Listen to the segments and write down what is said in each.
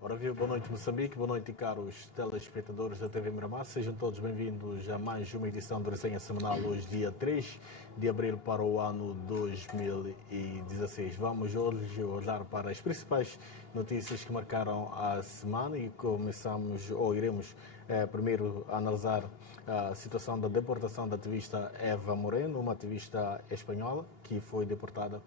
Ora viva, boa noite Moçambique, boa noite caros telespectadores da TV Miramar, sejam todos bem-vindos a mais uma edição do Resenha Semanal, hoje dia 3 de abril para o ano 2016. Vamos hoje olhar para as principais notícias que marcaram a semana e iremos primeiro analisar a situação da deportação da ativista Eva Moreno, uma ativista espanhola que foi deportada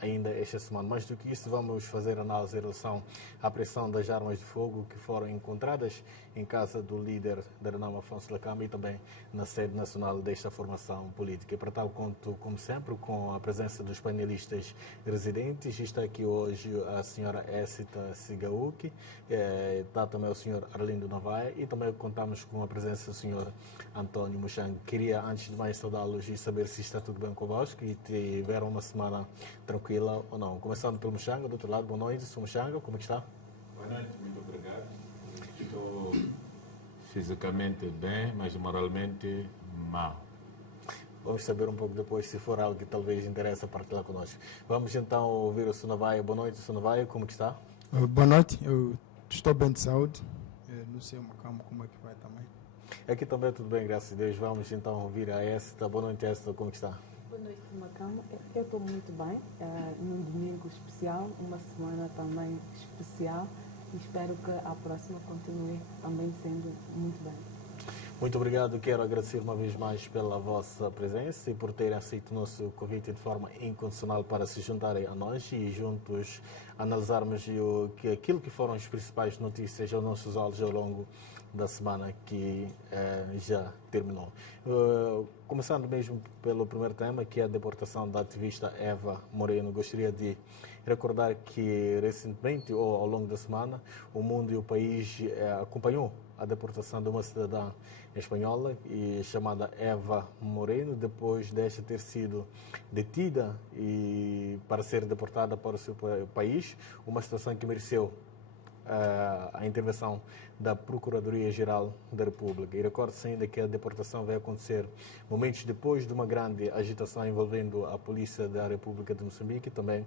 ainda esta semana. Mais do que isso, vamos fazer análise em relação à apreensão das armas de fogo que foram encontradas em casa do líder da Renamo, Afonso Dhlakama, e também na sede nacional desta formação política. E para tal, conto, como sempre, com a presença dos painelistas residentes. Está aqui hoje a senhora Écita Sigauque, está também o senhor Arlindo Novaes e também contamos com a presença do senhor António Muxanga. Queria, antes de mais, saudá-los e saber se está tudo bem convosco e tiveram uma semana tranquila ou não. Começando pelo Muxanga, do outro lado, boa noite, sou Muxanga, como é que está? Boa noite, muito obrigado. Estou fisicamente bem, mas moralmente mal. Vamos saber um pouco depois se for algo que talvez interesse partilhar connosco. Vamos então ouvir o Sonovaia. Boa noite, Sonovaia, como que está? Boa noite, eu estou bem de saúde. Não sei como é que vai também. Aqui também tudo bem, graças a Deus. Vamos então ouvir a Écita. Boa noite, Écita, como que está? Boa noite, Macama. Eu estou muito bem, num domingo especial, uma semana também especial, e espero que a próxima continue também sendo muito bem. Muito obrigado, quero agradecer uma vez mais pela vossa presença e por terem aceito o nosso convite de forma incondicional para se juntarem a nós e juntos analisarmos aquilo que foram as principais notícias aos nossos olhos ao longo da semana que já terminou. Começando mesmo pelo primeiro tema, que é a deportação da ativista Eva Moreno, gostaria de recordar que recentemente, ou ao longo da semana, o mundo e o país acompanhou a deportação de uma cidadã espanhola chamada Eva Moreno, depois desta ter sido detida e para ser deportada para o seu país, uma situação que mereceu a intervenção da Procuradoria-Geral da República. E recorde-se ainda que a deportação vai acontecer momentos depois de uma grande agitação envolvendo a Polícia da República de Moçambique e também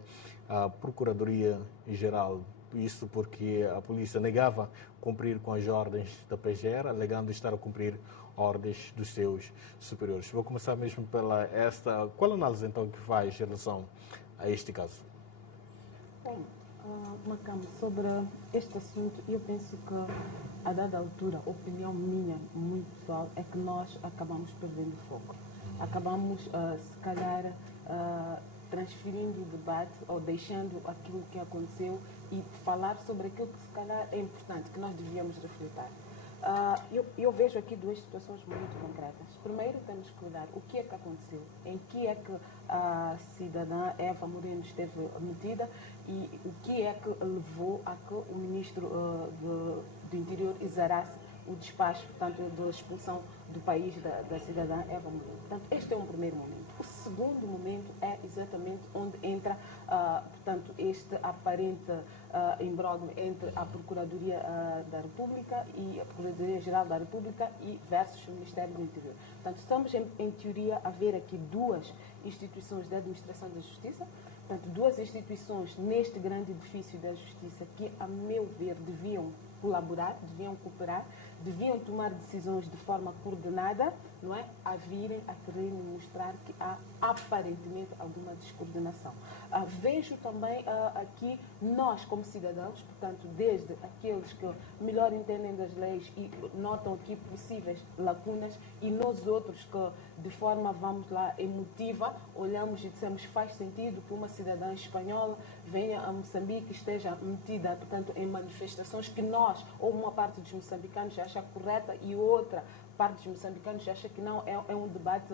a Procuradoria-Geral. Isso porque a polícia negava cumprir com as ordens da PGR, alegando estar a cumprir ordens dos seus superiores. Vou começar mesmo pela esta. Qual a análise então que faz em relação a este caso? Bom, Macama, sobre este assunto, eu penso que, a dada altura, a opinião minha, muito pessoal, é que nós acabamos perdendo foco. Acabamos, se calhar, transferindo o debate ou deixando aquilo que aconteceu e falar sobre aquilo que, se calhar, é importante, que nós devíamos refletir. Eu vejo aqui duas situações muito concretas. Primeiro, temos que olhar o que é que aconteceu, em que é que a cidadã Eva Moreno esteve metida e o que é que levou a que o ministro do Interior exarasse o despacho, portanto, da expulsão do país da cidadã Eva Moreno. Portanto, este é um primeiro momento. O segundo momento é exatamente onde entra, portanto, este aparente imbróglio entre a Procuradoria da República e a Procuradoria-Geral da República e versus o Ministério do Interior. Portanto, estamos, em teoria, a ver aqui duas instituições da administração da justiça, portanto, duas instituições neste grande edifício da justiça que, a meu ver, deviam colaborar, deviam cooperar, deviam tomar decisões de forma coordenada, não é? A virem a querer mostrar que há aparentemente alguma descoordenação. Vejo também aqui nós como cidadãos, portanto, desde aqueles que melhor entendem das leis e notam aqui possíveis lacunas e nós outros que de forma, vamos lá, emotiva, olhamos e dissemos faz sentido que uma cidadã espanhola venha a Moçambique e esteja metida, portanto, em manifestações que nós, ou uma parte dos moçambicanos acha correta e outra parte dos moçambicanos acha que não, é um debate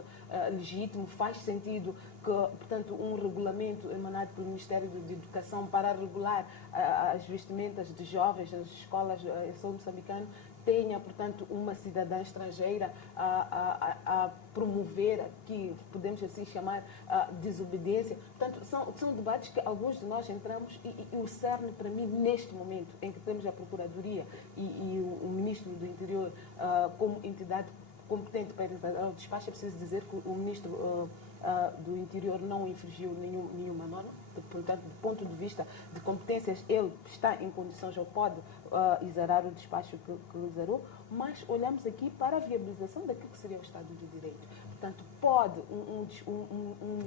legítimo, faz sentido que, portanto, um regulamento emanado pelo Ministério de Educação para regular as vestimentas de jovens nas escolas, eu sou moçambicano, tenha, portanto, uma cidadã estrangeira a promover aqui, podemos assim chamar, desobediência. Portanto, são debates que alguns de nós entramos e o cerne, para mim, neste momento em que temos a Procuradoria e o Ministro do Interior como entidade competente para o despacho, é preciso dizer que o Ministro do Interior não infringiu nenhuma norma, portanto, do ponto de vista de competências, ele está em condições ou pode exarar o despacho que zerou, mas olhamos aqui para a viabilização daquilo que seria o Estado de Direito. Portanto, pode um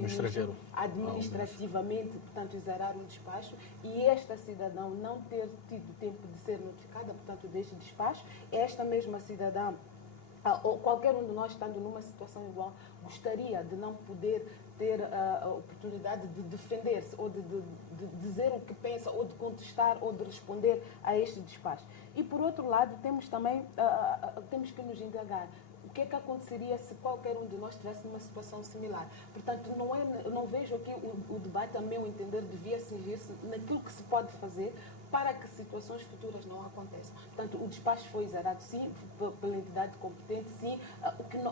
estrangeiro administrativamente, portanto, exarar um despacho e esta cidadã não ter tido tempo de ser notificada, portanto, deste despacho, esta mesma cidadã ou qualquer um de nós, estando numa situação igual, gostaria de não poder ter a oportunidade de defender-se ou de dizer o que pensa ou de contestar ou de responder a este despacho. E, por outro lado, temos também temos que nos indagar o que é que aconteceria se qualquer um de nós estivesse numa situação similar. Portanto, não vejo aqui o debate, a meu entender, devia cingir-se naquilo que se pode fazer para que situações futuras não aconteçam. Portanto, o despacho foi exarado, sim, pela entidade competente, sim.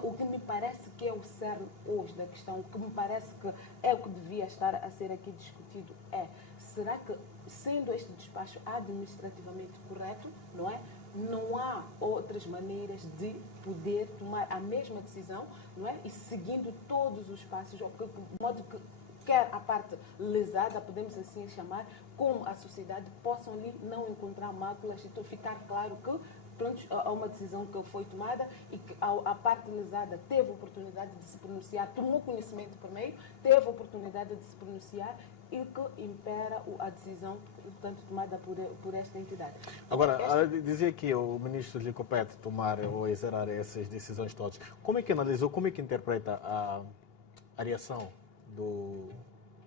O que me parece que é o cerne hoje da questão, o que me parece que é o que devia estar a ser aqui discutido será que, sendo este despacho administrativamente correto, não é? Não há outras maneiras de poder tomar a mesma decisão, não é? E seguindo todos os passos, de modo que quer a parte lesada, podemos assim chamar, como a sociedade, possam ali não encontrar máculas e ficar claro que pronto, há uma decisão que foi tomada e que a parte lesada teve a oportunidade de se pronunciar, tomou conhecimento por meio, teve a oportunidade de se pronunciar e que impera a decisão, portanto, tomada por esta entidade. Agora, dizia que o ministro lhe compete tomar ou exerar essas decisões todas. Como é que analisou, como é que interpreta a reação do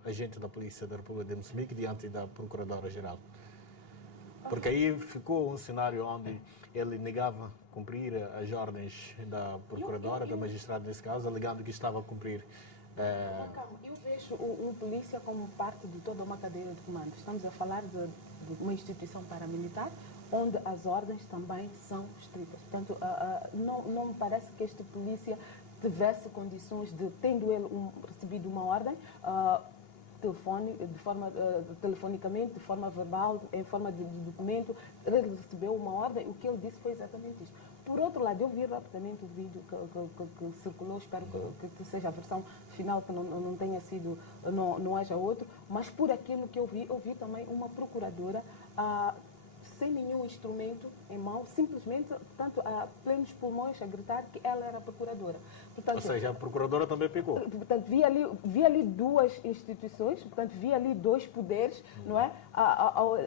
agente da Polícia da República de Moçambique diante da Procuradora-Geral? Porque aí ficou um cenário onde ele negava cumprir as ordens da Procuradora, da magistrada nesse caso, alegando que estava a cumprir. Eu vejo um polícia como parte de toda uma cadeia de comando. Estamos a falar de uma instituição paramilitar onde as ordens também são estritas. Portanto, não me parece que este polícia tivesse condições de, tendo ele recebido uma ordem, telefonicamente, de forma verbal, em forma de documento, ele recebeu uma ordem, o que ele disse foi exatamente isto. Por outro lado, eu vi rapidamente o vídeo que circulou, espero que seja a versão final, que não tenha sido, não haja outro, mas por aquilo que eu vi também uma procuradora sem nenhum instrumento em mão, simplesmente, portanto, a plenos pulmões, a gritar que ela era procuradora. Portanto, ou seja, a procuradora também pecou. Portanto, vi ali duas instituições, portanto, vi ali dois poderes, não é?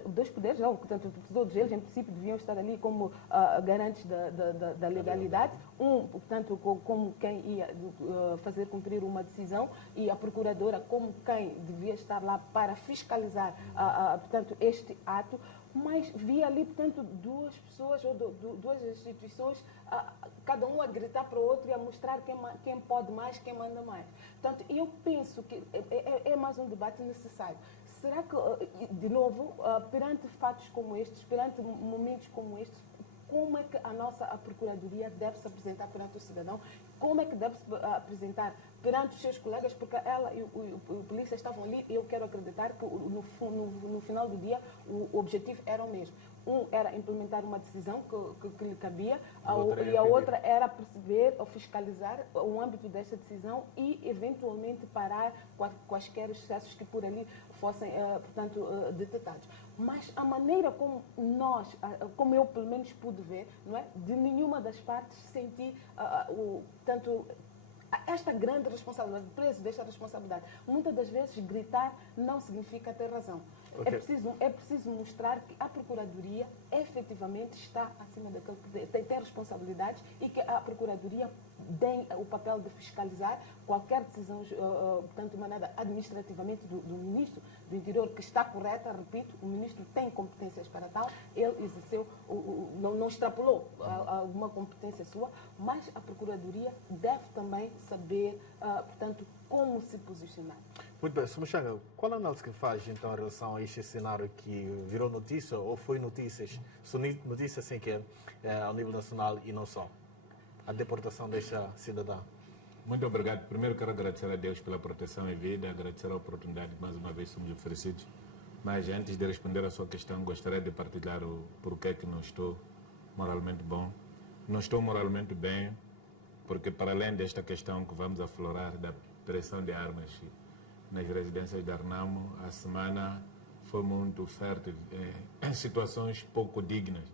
Dois poderes, não, portanto, todos eles, em princípio, deviam estar ali como garantes da legalidade. Portanto, como quem ia fazer cumprir uma decisão e a procuradora como quem devia estar lá para fiscalizar, portanto, este ato. Mas vi ali, portanto, duas pessoas ou duas instituições, cada um a gritar para o outro e a mostrar quem pode mais, quem manda mais. Portanto, eu penso que é mais um debate necessário. Será que, de novo, perante fatos como estes, perante momentos como estes, como é que a Procuradoria deve se apresentar perante o cidadão? Como é que deve se apresentar perante os seus colegas? Porque ela e o polícia estavam ali e eu quero acreditar que no final do dia o objetivo era o mesmo. Um era implementar uma decisão que lhe cabia e a outra era perceber ou fiscalizar o âmbito desta decisão e eventualmente parar quaisquer excessos que por ali fossem, portanto, detectados. Mas a maneira como eu pelo menos pude ver, não é? De nenhuma das partes senti tanto esta grande responsabilidade, preso desta responsabilidade. Muitas das vezes gritar não significa ter razão. Okay. É preciso mostrar que a Procuradoria efetivamente está acima daquele que tem responsabilidades e que a Procuradoria tem o papel de fiscalizar qualquer decisão, portanto, emanada administrativamente do Ministro do Interior, que está correta, repito, o Ministro tem competências para tal, ele exerceu, não extrapolou alguma competência sua, mas a Procuradoria deve também saber, portanto, como se posicionar. Muito bem, Sr. Machanga, qual a análise que faz então em relação a este cenário que virou notícia ou foi notícia sem querer ao nível nacional e não só? A deportação desta cidadã. Muito obrigado. Primeiro quero agradecer a Deus pela proteção e vida, agradecer a oportunidade que mais uma vez somos oferecidos. Mas antes de responder a sua questão, gostaria de partilhar o porquê que não estou moralmente bom. Não estou moralmente bem porque, para além desta questão que vamos aflorar da pressão de armas nas residências da Renamo. A semana foi muito fértil em situações pouco dignas.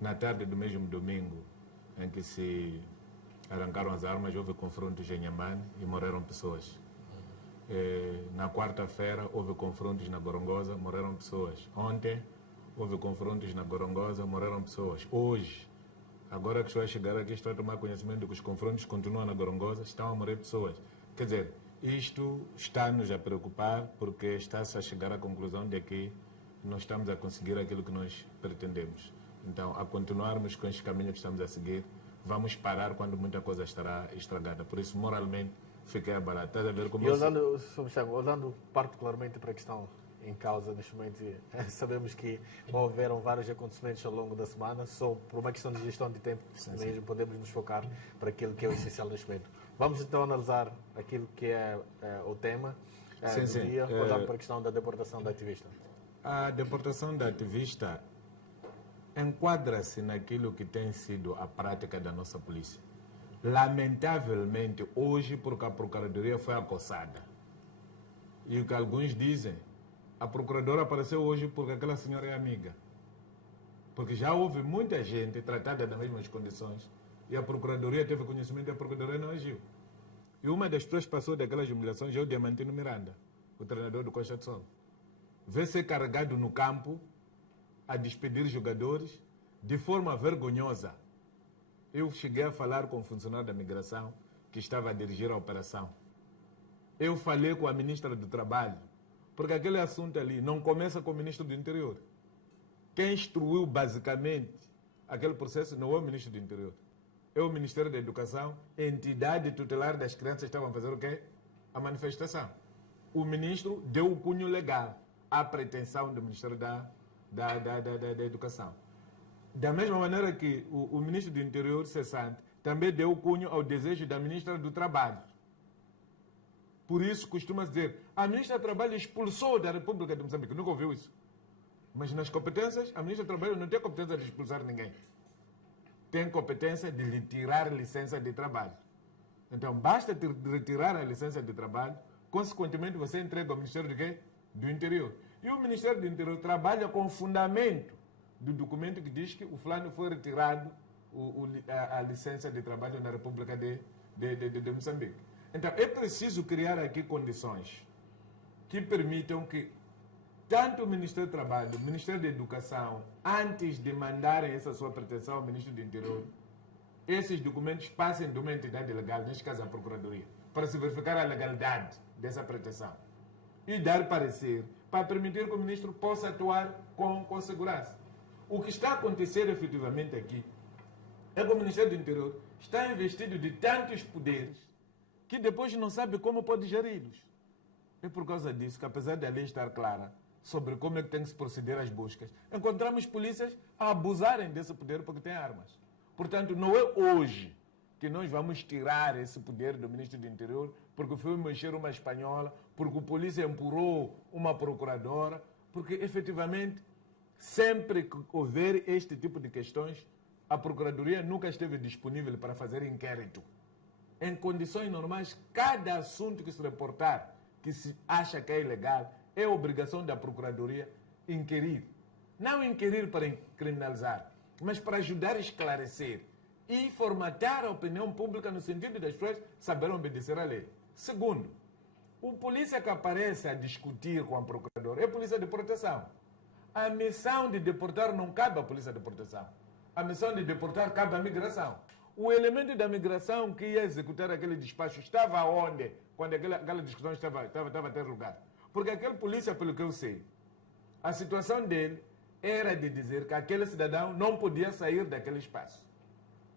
Na tarde do mesmo domingo, em que se arrancaram as armas, houve confrontos em Inhambane e morreram pessoas. Na quarta-feira, houve confrontos na Gorongosa, morreram pessoas. Ontem, houve confrontos na Gorongosa, morreram pessoas. Hoje, agora que estou a chegar aqui, estou a tomar conhecimento de que os confrontos continuam na Gorongosa, estão a morrer pessoas. Quer dizer, isto está-nos a preocupar porque está-se a chegar à conclusão de que não estamos a conseguir aquilo que nós pretendemos. Então, a continuarmos com este caminho que estamos a seguir, vamos parar quando muita coisa estará estragada. Por isso, moralmente, fiquei abalado. Estás a ver como... E olhando particularmente para a questão em causa neste momento, sabemos que houveram vários acontecimentos ao longo da semana, só por uma questão de gestão de tempo mesmo podemos nos focar para aquilo que é o essencial neste momento. Vamos então analisar aquilo que é o tema do dia, olhando para a questão da deportação da ativista. A deportação da ativista enquadra-se naquilo que tem sido a prática da nossa polícia. Lamentavelmente, hoje, porque a Procuradoria foi acossada. E o que alguns dizem, a Procuradora apareceu hoje porque aquela senhora é amiga. Porque já houve muita gente tratada nas mesmas condições e a Procuradoria teve conhecimento e a Procuradoria não agiu. E uma das pessoas que passou daquelas humilhações é o Diamantino Miranda, o treinador do Costa de Sol. Vê ser carregado no campo a despedir jogadores de forma vergonhosa. Eu cheguei a falar com o funcionário da migração que estava a dirigir a operação. Eu falei com a ministra do Trabalho, porque aquele assunto ali não começa com o ministro do Interior. Quem instruiu basicamente aquele processo não é o ministro do Interior. É o Ministério da Educação, entidade tutelar das crianças estavam a fazer o quê? A manifestação. O ministro deu o cunho legal à pretensão do Ministério da Educação. Da mesma maneira que o ministro do Interior, cessante, também deu o cunho ao desejo da ministra do Trabalho. Por isso, costuma dizer, a ministra do Trabalho expulsou da República de Moçambique. Nunca ouviu isso. Mas nas competências, a ministra do Trabalho não tem competência de expulsar ninguém. Tem competência de lhe tirar licença de trabalho. Então, basta retirar a licença de trabalho, consequentemente você entrega ao Ministério de quê? Do Interior. E o Ministério do Interior trabalha com o fundamento do documento que diz que o fulano foi retirado a licença de trabalho na República de Moçambique. Então, é preciso criar aqui condições que permitam que tanto o Ministério do Trabalho, o Ministério da Educação, antes de mandarem essa sua pretensão ao Ministro do Interior, esses documentos passem de uma entidade legal, neste caso a Procuradoria, para se verificar a legalidade dessa pretensão e dar parecer para permitir que o Ministro possa atuar com segurança. O que está a acontecer efetivamente aqui é que o Ministério do Interior está investido de tantos poderes que depois não sabe como pode geri-los. É por causa disso que, apesar da lei estar clara sobre como é que tem que se proceder às buscas, encontramos polícias a abusarem desse poder porque têm armas. Portanto, não é hoje que nós vamos tirar esse poder do Ministro do Interior porque foi mexer uma espanhola, porque o polícia empurrou uma procuradora, porque efetivamente, sempre que houver este tipo de questões, a Procuradoria nunca esteve disponível para fazer inquérito. Em condições normais, cada assunto que se reportar que se acha que é ilegal, é obrigação da Procuradoria inquirir. Não inquirir para criminalizar, mas para ajudar a esclarecer e formatar a opinião pública no sentido das pessoas saberem obedecer à lei. Segundo, o polícia que aparece a discutir com a Procuradora é polícia de proteção. A missão de deportar não cabe à polícia de proteção. A missão de deportar cabe à migração. O elemento da migração que ia executar aquele despacho estava onde? Quando aquela discussão estava a ter lugar. Porque aquele polícia, pelo que eu sei, a situação dele era de dizer que aquele cidadão não podia sair daquele espaço.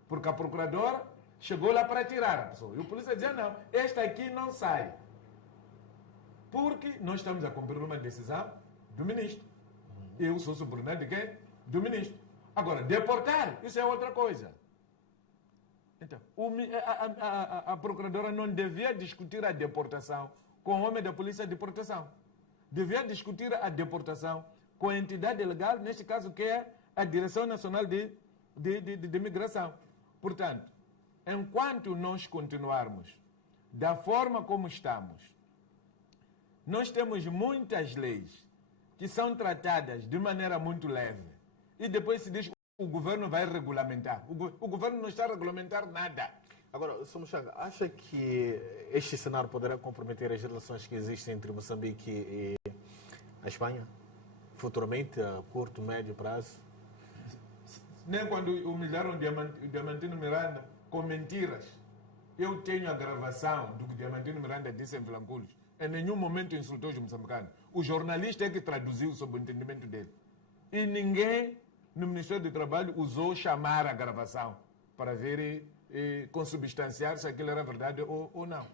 Porque a procuradora chegou lá para tirar a pessoa. E o polícia dizia, não, esta aqui não sai. Porque nós estamos a cumprir uma decisão do ministro. Eu sou subordinado de quem? Do ministro. Agora, deportar, isso é outra coisa. Então, a procuradora não devia discutir a deportação com o homem da polícia de proteção. Devia discutir a deportação com a entidade legal, neste caso que é a Direção Nacional de Migração. Portanto, enquanto nós continuarmos da forma como estamos, nós temos muitas leis que são tratadas de maneira muito leve. E depois se diz que o governo vai regulamentar. O governo não está a regulamentar nada. Agora, Sr. Muxanga, acha que este cenário poderá comprometer as relações que existem entre Moçambique e a Espanha? Futuramente, a curto, médio prazo? Nem quando humilharam o Diamantino Miranda com mentiras. Eu tenho a gravação do que o Diamantino Miranda disse em Vilanculos. Em nenhum momento insultou os moçambicanos. O jornalista é que traduziu sob o entendimento dele. E ninguém no Ministério do Trabalho usou chamar a gravação para ver e consubstanciar se aquilo era verdade ou não.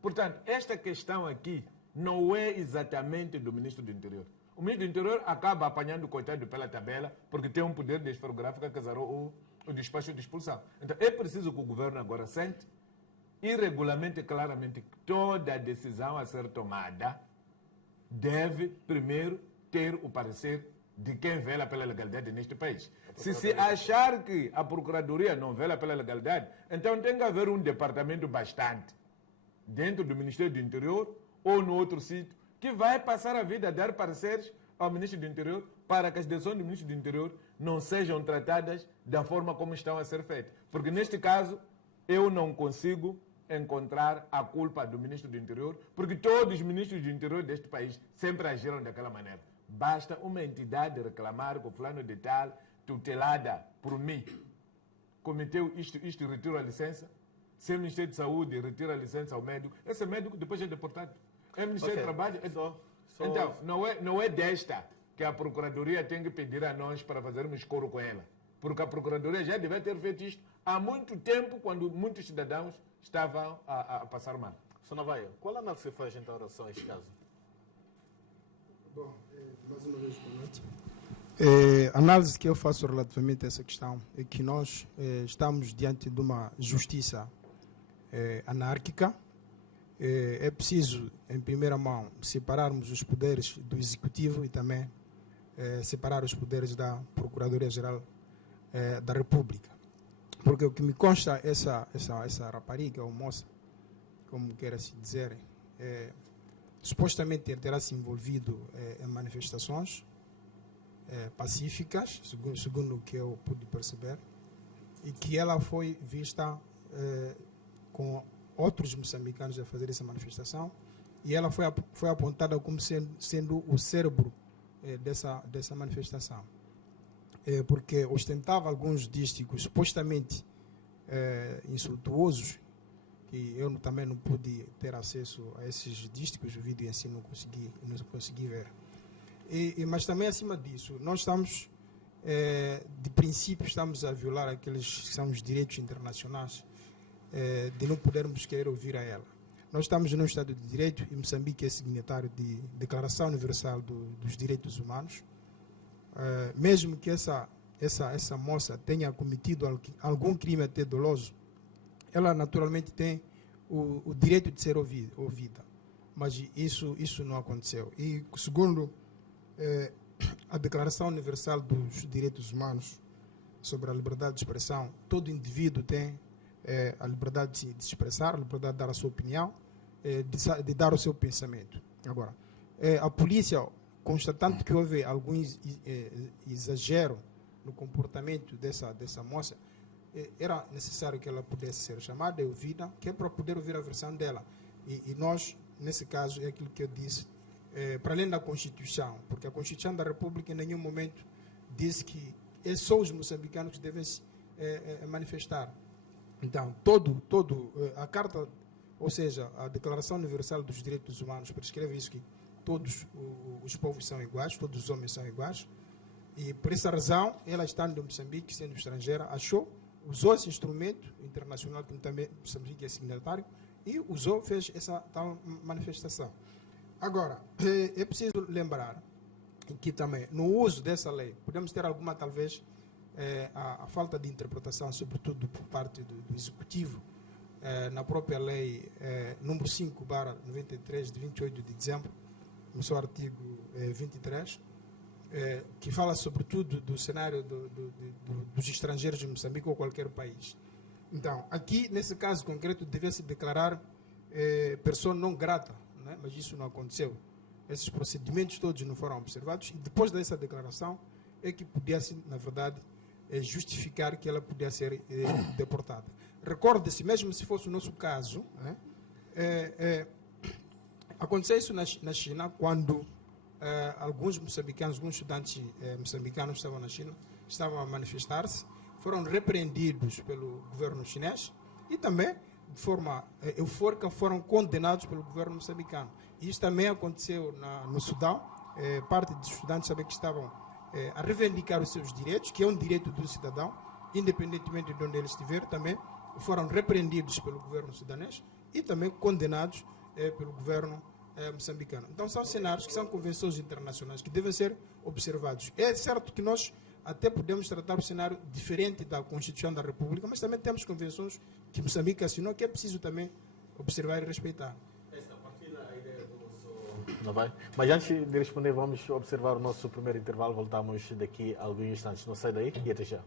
Portanto, esta questão aqui não é exatamente do Ministro do Interior. O Ministro do Interior acaba apanhando o coitado pela tabela porque tem um poder de esferográfica que azarou o despacho de expulsão. Então, é preciso que o governo agora sente e regulamente claramente que toda decisão a ser tomada deve primeiro ter o parecer de quem vela pela legalidade neste país. Se achar que a Procuradoria não vela pela legalidade, então tem que haver um departamento bastante dentro do Ministério do Interior ou no outro sítio que vai passar a vida a dar pareceres ao Ministro do Interior para que as decisões do Ministro do Interior não sejam tratadas da forma como estão a ser feitas. Porque neste caso, eu não consigo encontrar a culpa do Ministro do Interior, porque todos os Ministros do Interior deste país sempre agiram daquela maneira. Basta uma entidade reclamar que o fulano de tal, tutelada por mim, cometeu isto e retira a licença. Se o Ministério de Saúde retira a licença ao médico, esse médico depois é deportado. É o Ministério do Trabalho. Então, não é desta que a Procuradoria tem que pedir a nós para fazermos coro com ela. Porque a Procuradoria já deve ter feito isto há muito tempo, quando muitos cidadãos estavam a passar mal. Sr. Navaia, qual análise você faz em relação a este caso? Bom, mais uma vez, boa noite. A análise que eu faço relativamente a essa questão é que nós estamos diante de uma justiça anárquica. É preciso, em primeira mão, separarmos os poderes do Executivo e também separar os poderes da Procuradoria-Geral da República. Porque o que me consta, essa rapariga ou moça, como queira se dizer, supostamente terá se envolvido em manifestações pacíficas, segundo o que eu pude perceber, e que ela foi vista com outros moçambicanos a fazer essa manifestação, e ela foi apontada como sendo o cérebro dessa manifestação. Porque ostentava alguns dísticos supostamente insultuosos, que eu também não pude ter acesso a esses dísticos, o vídeo em si não consegui ver. Mas também, acima disso, nós estamos, de princípio, estamos a violar aqueles que são os direitos internacionais, de não podermos querer ouvir a ela. Nós estamos num Estado de Direito e Moçambique é signatário de Declaração Universal dos Direitos Humanos. Mesmo que essa moça tenha cometido algum crime até doloso, ela naturalmente tem o direito de ser ouvida. Mas isso não aconteceu. E segundo a Declaração Universal dos Direitos Humanos sobre a liberdade de expressão, todo indivíduo tem a liberdade de se expressar, a liberdade de dar a sua opinião, de dar o seu pensamento. Agora, a polícia, constatando que houve algum exagero no comportamento dessa moça, era necessário que ela pudesse ser chamada e ouvida, que é para poder ouvir a versão dela. E nós, nesse caso, é aquilo que eu disse, para além da Constituição, porque a Constituição da República em nenhum momento diz que é só os moçambicanos que devem se manifestar. Então, a Carta, ou seja, a Declaração Universal dos Direitos Humanos prescreve isso, que todos os povos são iguais, todos os homens são iguais, e por essa razão, ela estando em Moçambique, sendo estrangeira, usou esse instrumento internacional, que também Moçambique é signatário, e fez essa tal manifestação. Agora, é preciso lembrar que também, no uso dessa lei, podemos ter alguma, talvez, a falta de interpretação, sobretudo por parte do Executivo, na própria lei número 5/93, de 28 de dezembro, no seu artigo 23, que fala sobretudo do cenário dos estrangeiros de Moçambique ou qualquer país. Então, aqui, nesse caso concreto, deve-se declarar pessoa não grata né? Mas isso não aconteceu. Esses procedimentos todos não foram observados e depois dessa declaração é que pudesse, na verdade, justificar que ela pudesse ser deportada. Recorde-se, mesmo se fosse o nosso caso, né? Aconteceu isso na China, quando alguns moçambicanos, alguns estudantes moçambicanos estavam na China, estavam a manifestar-se, foram repreendidos pelo governo chinês e também, de forma eufórica, foram condenados pelo governo moçambicano. E isso também aconteceu no Sudão. Parte dos estudantes também que estavam a reivindicar os seus direitos, que é um direito do cidadão, independentemente de onde ele estiver, também foram repreendidos pelo governo sudanês e também condenados pelo governo moçambicano. Então são cenários que são convenções internacionais que devem ser observados. É certo que nós até podemos tratar o cenário diferente da Constituição da República, mas também temos convenções que Moçambique assinou que é preciso também observar e respeitar. Esta partilha a ideia do nosso... Não vai? Mas antes de responder, vamos observar o nosso primeiro intervalo. Voltamos daqui a alguns instantes. Não sai daí e até já.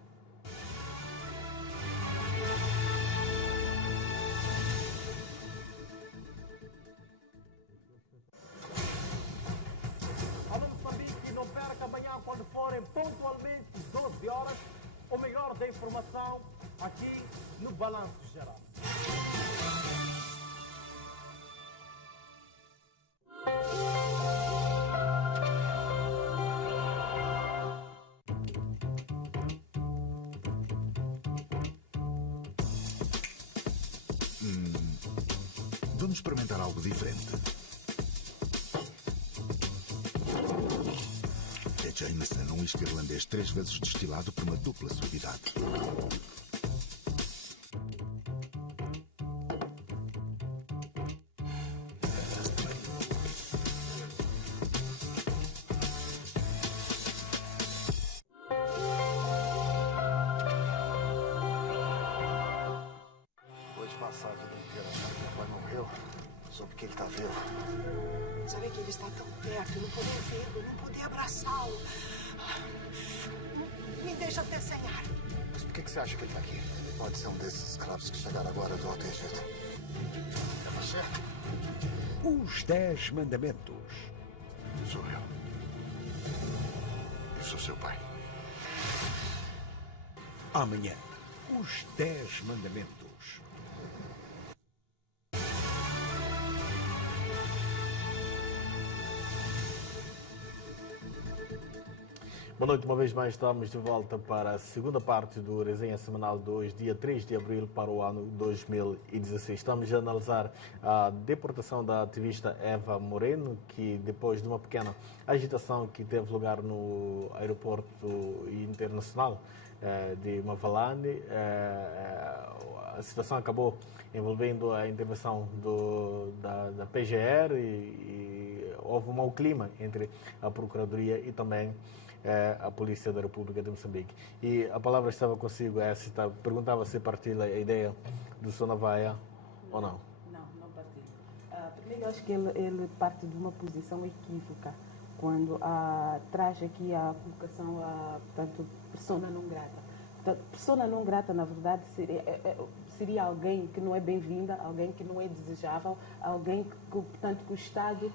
Quando forem pontualmente 12 horas, o melhor da informação aqui no Balanço Geral. Vamos experimentar algo diferente. Jameson, um whisky irlandês 3 vezes destilado por uma dupla suavidade. Hoje passar a vida inteira achando que meu pai morreu, só porque ele está vivo. Saber que ele está tão perto, não poder vê-lo, não poder abraçá-lo. Me deixa até sem ar. Mas por que você acha que ele está aqui? Pode ser um desses escravos que chegaram agora do Alto Egito. É você? Os 10 Mandamentos. Sou eu. Eu sou seu pai. Amanhã, os 10 Mandamentos. Boa noite, uma vez mais estamos de volta para a segunda parte do Resenha Semanal de hoje, dia 3 de abril para o ano 2016. Estamos a analisar a deportação da ativista Eva Moreno, que depois de uma pequena agitação que teve lugar no aeroporto internacional de Mavalane, a situação acabou envolvendo a intervenção da PGR e houve um mau clima entre a Procuradoria e também a Polícia da República de Moçambique. E a palavra estava consigo, perguntava se partilha a ideia do Sonavaia ou não. Não partilho. Primeiro, eu acho que ele parte de uma posição equívoca quando traz aqui a colocação, portanto, persona não grata. Portanto, persona não grata, na verdade, seria alguém que não é bem-vinda, alguém que não é desejável, alguém que, portanto, que o Estado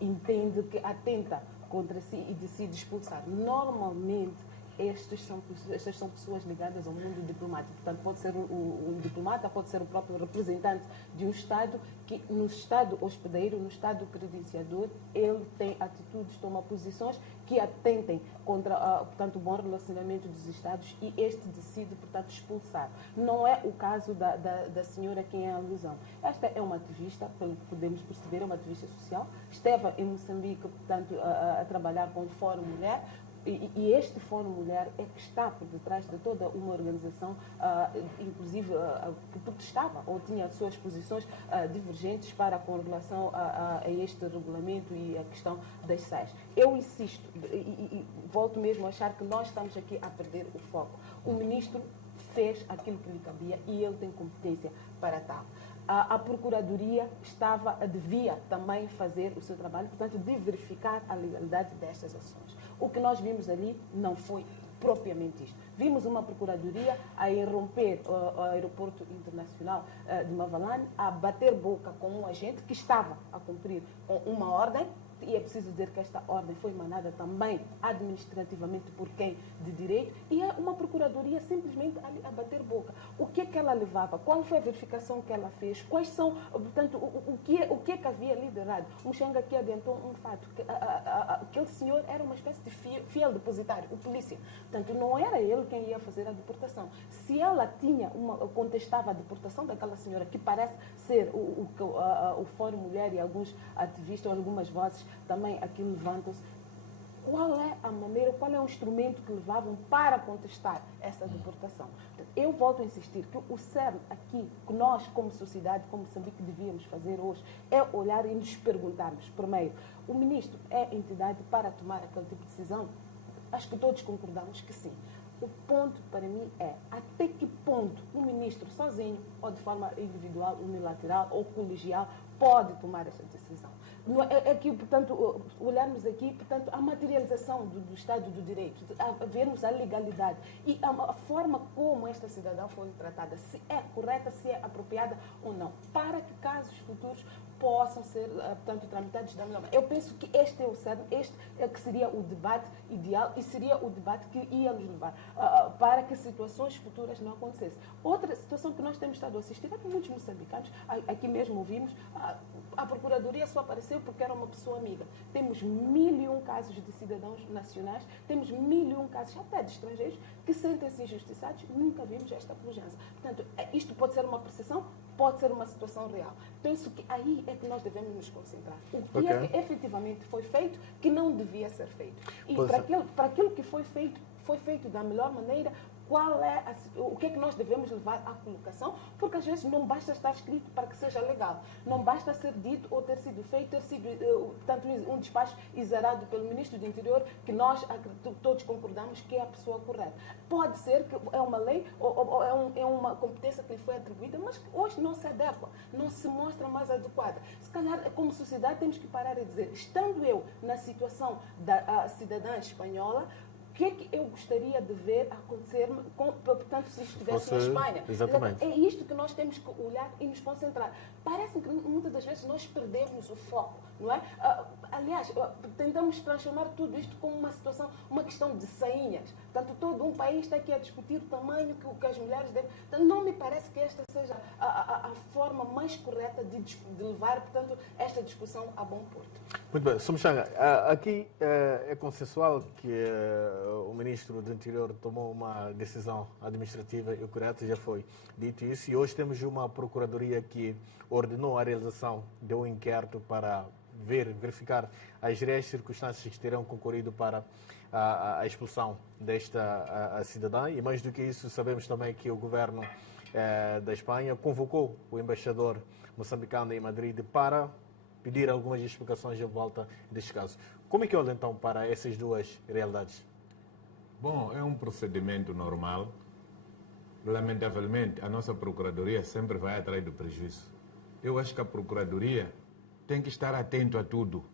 entende que atenta contra si e decide expulsar. Normalmente, estas são pessoas ligadas ao mundo diplomático. Portanto, pode ser um diplomata, pode ser o próprio representante de um Estado que, no Estado hospedeiro, no Estado credenciador, ele tem atitudes, toma posições que atentem contra, portanto, o bom relacionamento dos Estados e este decide, portanto, expulsar. Não é o caso da senhora a quem é a alusão. Esta é uma ativista, pelo que podemos perceber, é uma ativista social. Esteve em Moçambique, portanto, a trabalhar com o Fórum Mulher. E este Fórum Mulher é que está por detrás de toda uma organização, inclusive que protestava ou tinha suas posições divergentes com relação a este regulamento e a questão das SAIs. Eu insisto e volto mesmo a achar que nós estamos aqui a perder o foco. O ministro fez aquilo que lhe cabia e ele tem competência para tal. A Procuradoria devia também fazer o seu trabalho, portanto, de verificar a legalidade destas ações. O que nós vimos ali não foi propriamente isto. Vimos uma procuradoria a irromper o aeroporto internacional de Mavalane, a bater boca com um agente que estava a cumprir uma ordem, e é preciso dizer que esta ordem foi emanada também administrativamente por quem de direito, e é uma procuradoria simplesmente ali a bater boca. O que é que ela levava? Qual foi a verificação que ela fez? Quais são, portanto, o que é que havia ali de errado? O Muxanga aqui adiantou um fato, que aquele senhor era uma espécie de fiel depositário, o polícia. Portanto, não era ele quem ia fazer a deportação. Se ela contestava a deportação daquela senhora, que parece ser o Fórum Mulher e alguns ativistas, algumas vozes também aqui levantam-se, qual é a maneira, qual é o instrumento que levavam para contestar essa deportação? Eu volto a insistir que o cerne aqui, que nós como sociedade, como Moçambique, devíamos fazer hoje, é olhar e nos perguntarmos, primeiro, o ministro é entidade para tomar aquele tipo de decisão? Acho que todos concordamos que sim. O ponto para mim é até que ponto o ministro sozinho, ou de forma individual, unilateral ou colegial, pode tomar essa decisão. É que, portanto, olharmos aqui, portanto, a materialização do Estado do Direito, a vermos a legalidade e a forma como esta cidadã foi tratada, se é correta, se é apropriada ou não, para que casos futuros possam ser, portanto, tramitados da melhor maneira. Eu penso que este é o cerne, este é que seria o debate ideal e seria o debate que ia nos levar para que situações futuras não acontecessem. Outra situação que nós temos estado a assistir é que muitos moçambicanos, aqui mesmo ouvimos, a Procuradoria só apareceu porque era uma pessoa amiga. Temos 1001 casos de cidadãos nacionais, temos 1001 casos até de estrangeiros que sentem-se injustiçados, nunca vimos esta pujança. Portanto, isto pode ser uma percepção, pode ser uma situação real. Penso que aí é que nós devemos nos concentrar. O que é que efetivamente foi feito que não devia ser feito. E para aquilo que foi feito da melhor maneira. O que é que nós devemos levar à colocação, porque às vezes não basta estar escrito para que seja legal, não basta ser dito ou ter sido feito, ter sido tanto um despacho exarado pelo Ministro do Interior, que nós todos concordamos que é a pessoa correta. Pode ser que é uma lei ou é uma competência que lhe foi atribuída, mas que hoje não se adequa, não se mostra mais adequada. Se calhar, como sociedade, temos que parar e dizer, estando eu na situação da cidadã espanhola, o que é que eu gostaria de ver acontecer, portanto, se estivesse na Espanha? Exatamente. É isto que nós temos que olhar e nos concentrar. Parece que muitas das vezes nós perdemos o foco, não é? Aliás, tentamos transformar tudo isto como uma situação, uma questão de sainhas. Portanto, todo um país está aqui a discutir o tamanho que as mulheres devem... Então, não me parece que esta seja a forma mais correta de levar, portanto, esta discussão a bom porto. Muito bem. Sr. Muxanga, aqui é consensual que o Ministro do Interior tomou uma decisão administrativa e correta, já foi dito isso, e hoje temos uma Procuradoria que ordenou a realização de um inquérito para verificar as reais circunstâncias que terão concorrido para a expulsão desta cidadã, e mais do que isso, sabemos também que o governo da Espanha convocou o embaixador moçambicano em Madrid para pedir algumas explicações em volta deste caso. Como é que olha então para essas duas realidades? Bom, é um procedimento normal. Lamentavelmente, a nossa Procuradoria sempre vai atrás do prejuízo. Eu acho que a Procuradoria tem que estar atento a tudo.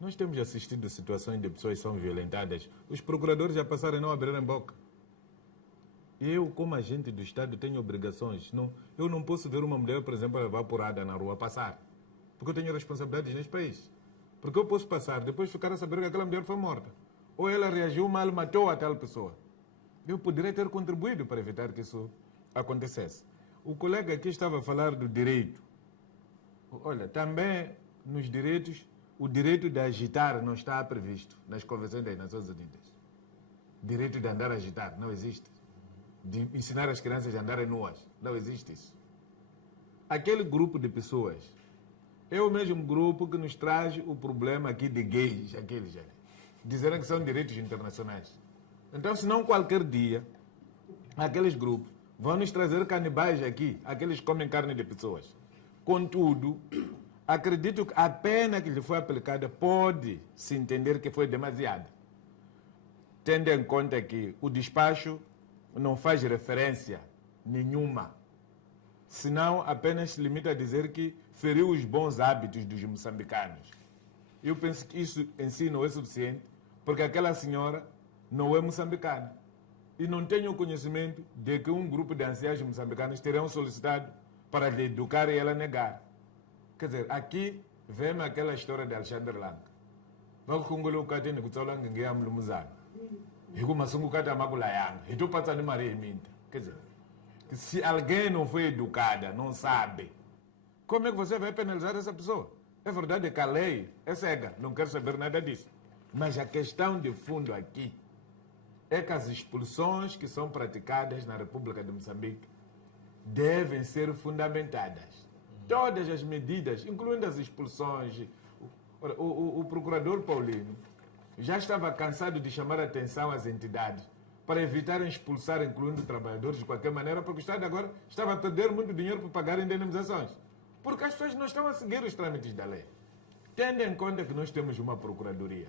Nós temos assistido situações de pessoas que são violentadas. Os procuradores já passaram a não abrirem boca. Eu, como agente do Estado, tenho obrigações. Eu não posso ver uma mulher, por exemplo, evaporada na rua passar. Porque eu tenho responsabilidades neste país. Porque eu posso passar, depois ficar a saber que aquela mulher foi morta. Ou ela reagiu mal, matou a tal pessoa. Eu poderia ter contribuído para evitar que isso acontecesse. O colega aqui estava a falar do direito. Olha, também nos direitos, o direito de agitar não está previsto nas convenções das Nações Unidas. Direito de andar a agitar, não existe. De ensinar as crianças a andarem nuas, não existe isso. Aquele grupo de pessoas é o mesmo grupo que nos traz o problema aqui de gays, aqueles ali. Dizendo que são direitos internacionais. Então, se não qualquer dia, aqueles grupos vão nos trazer canibais aqui, aqueles que comem carne de pessoas. Contudo, acredito que a pena que lhe foi aplicada pode-se entender que foi demasiada. Tendo em conta que o despacho não faz referência nenhuma, senão apenas se limita a dizer que feriu os bons hábitos dos moçambicanos. Eu penso que isso em si não é suficiente, porque aquela senhora não é moçambicana. e não tenho conhecimento de que um grupo de anciãs moçambicanos terão solicitado para lhe educar e ela negar. Quer dizer, aqui vem aquela história de Alexandre Lang. Não congolo o catene que só Lang ganha mulumuzano. E como assim o cata maculayanga. E tu passa de Maria Minta. Quer dizer, se alguém não foi educada, não sabe, como é que você vai penalizar essa pessoa? É verdade que a lei é cega, não quero saber nada disso. Mas a questão de fundo aqui é que as expulsões que são praticadas na República de Moçambique devem ser fundamentadas. Todas as medidas, incluindo as expulsões, o procurador Paulino já estava cansado de chamar a atenção às entidades para evitarem expulsar, incluindo trabalhadores de qualquer maneira, porque o Estado agora estava a perder muito dinheiro para pagar indenizações. Porque as pessoas não estão a seguir os trâmites da lei. Tendo em conta que nós temos uma procuradoria,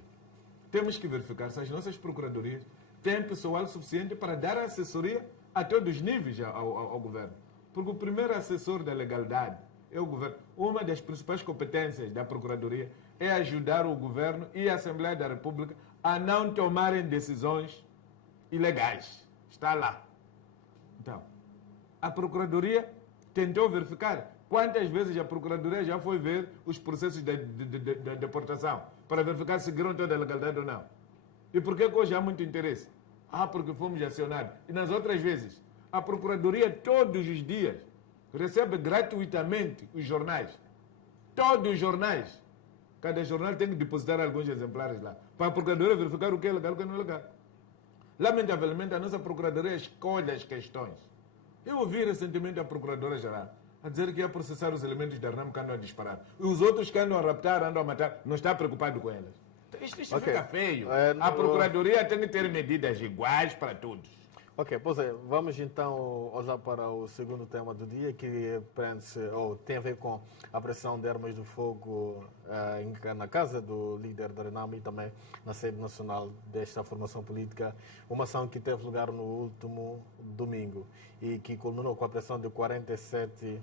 temos que verificar se as nossas procuradorias têm pessoal suficiente para dar assessoria a todos os níveis ao governo. Porque o primeiro assessor da legalidade é o governo. Uma das principais competências da procuradoria é ajudar o governo e a Assembleia da República a não tomarem decisões ilegais. Está lá. Então, a procuradoria tentou verificar quantas vezes a procuradoria já foi ver os processos de deportação para verificar se seguiram toda a legalidade ou não. E por que hoje há muito interesse? Porque fomos acionados. E nas outras vezes, a procuradoria todos os dias recebe gratuitamente os jornais. Todos os jornais. Cada jornal tem que depositar alguns exemplares lá. Para a procuradoria verificar o que é legal e o que não é legal. Lamentavelmente, a nossa procuradoria escolhe as questões. Eu ouvi recentemente a procuradora-geral a dizer que ia processar os elementos da RNAM que andam a disparar. E os outros que andam a raptar, andam a matar, não está preocupado com elas. Isto fica feio. A procuradoria tem que ter medidas iguais para todos. Ok, pois é, vamos então olhar para o segundo tema do dia, que tem a ver com a pressão de armas de fogo na casa do líder da RENAM e também na sede nacional desta formação política, uma ação que teve lugar no último domingo e que culminou com a pressão de 47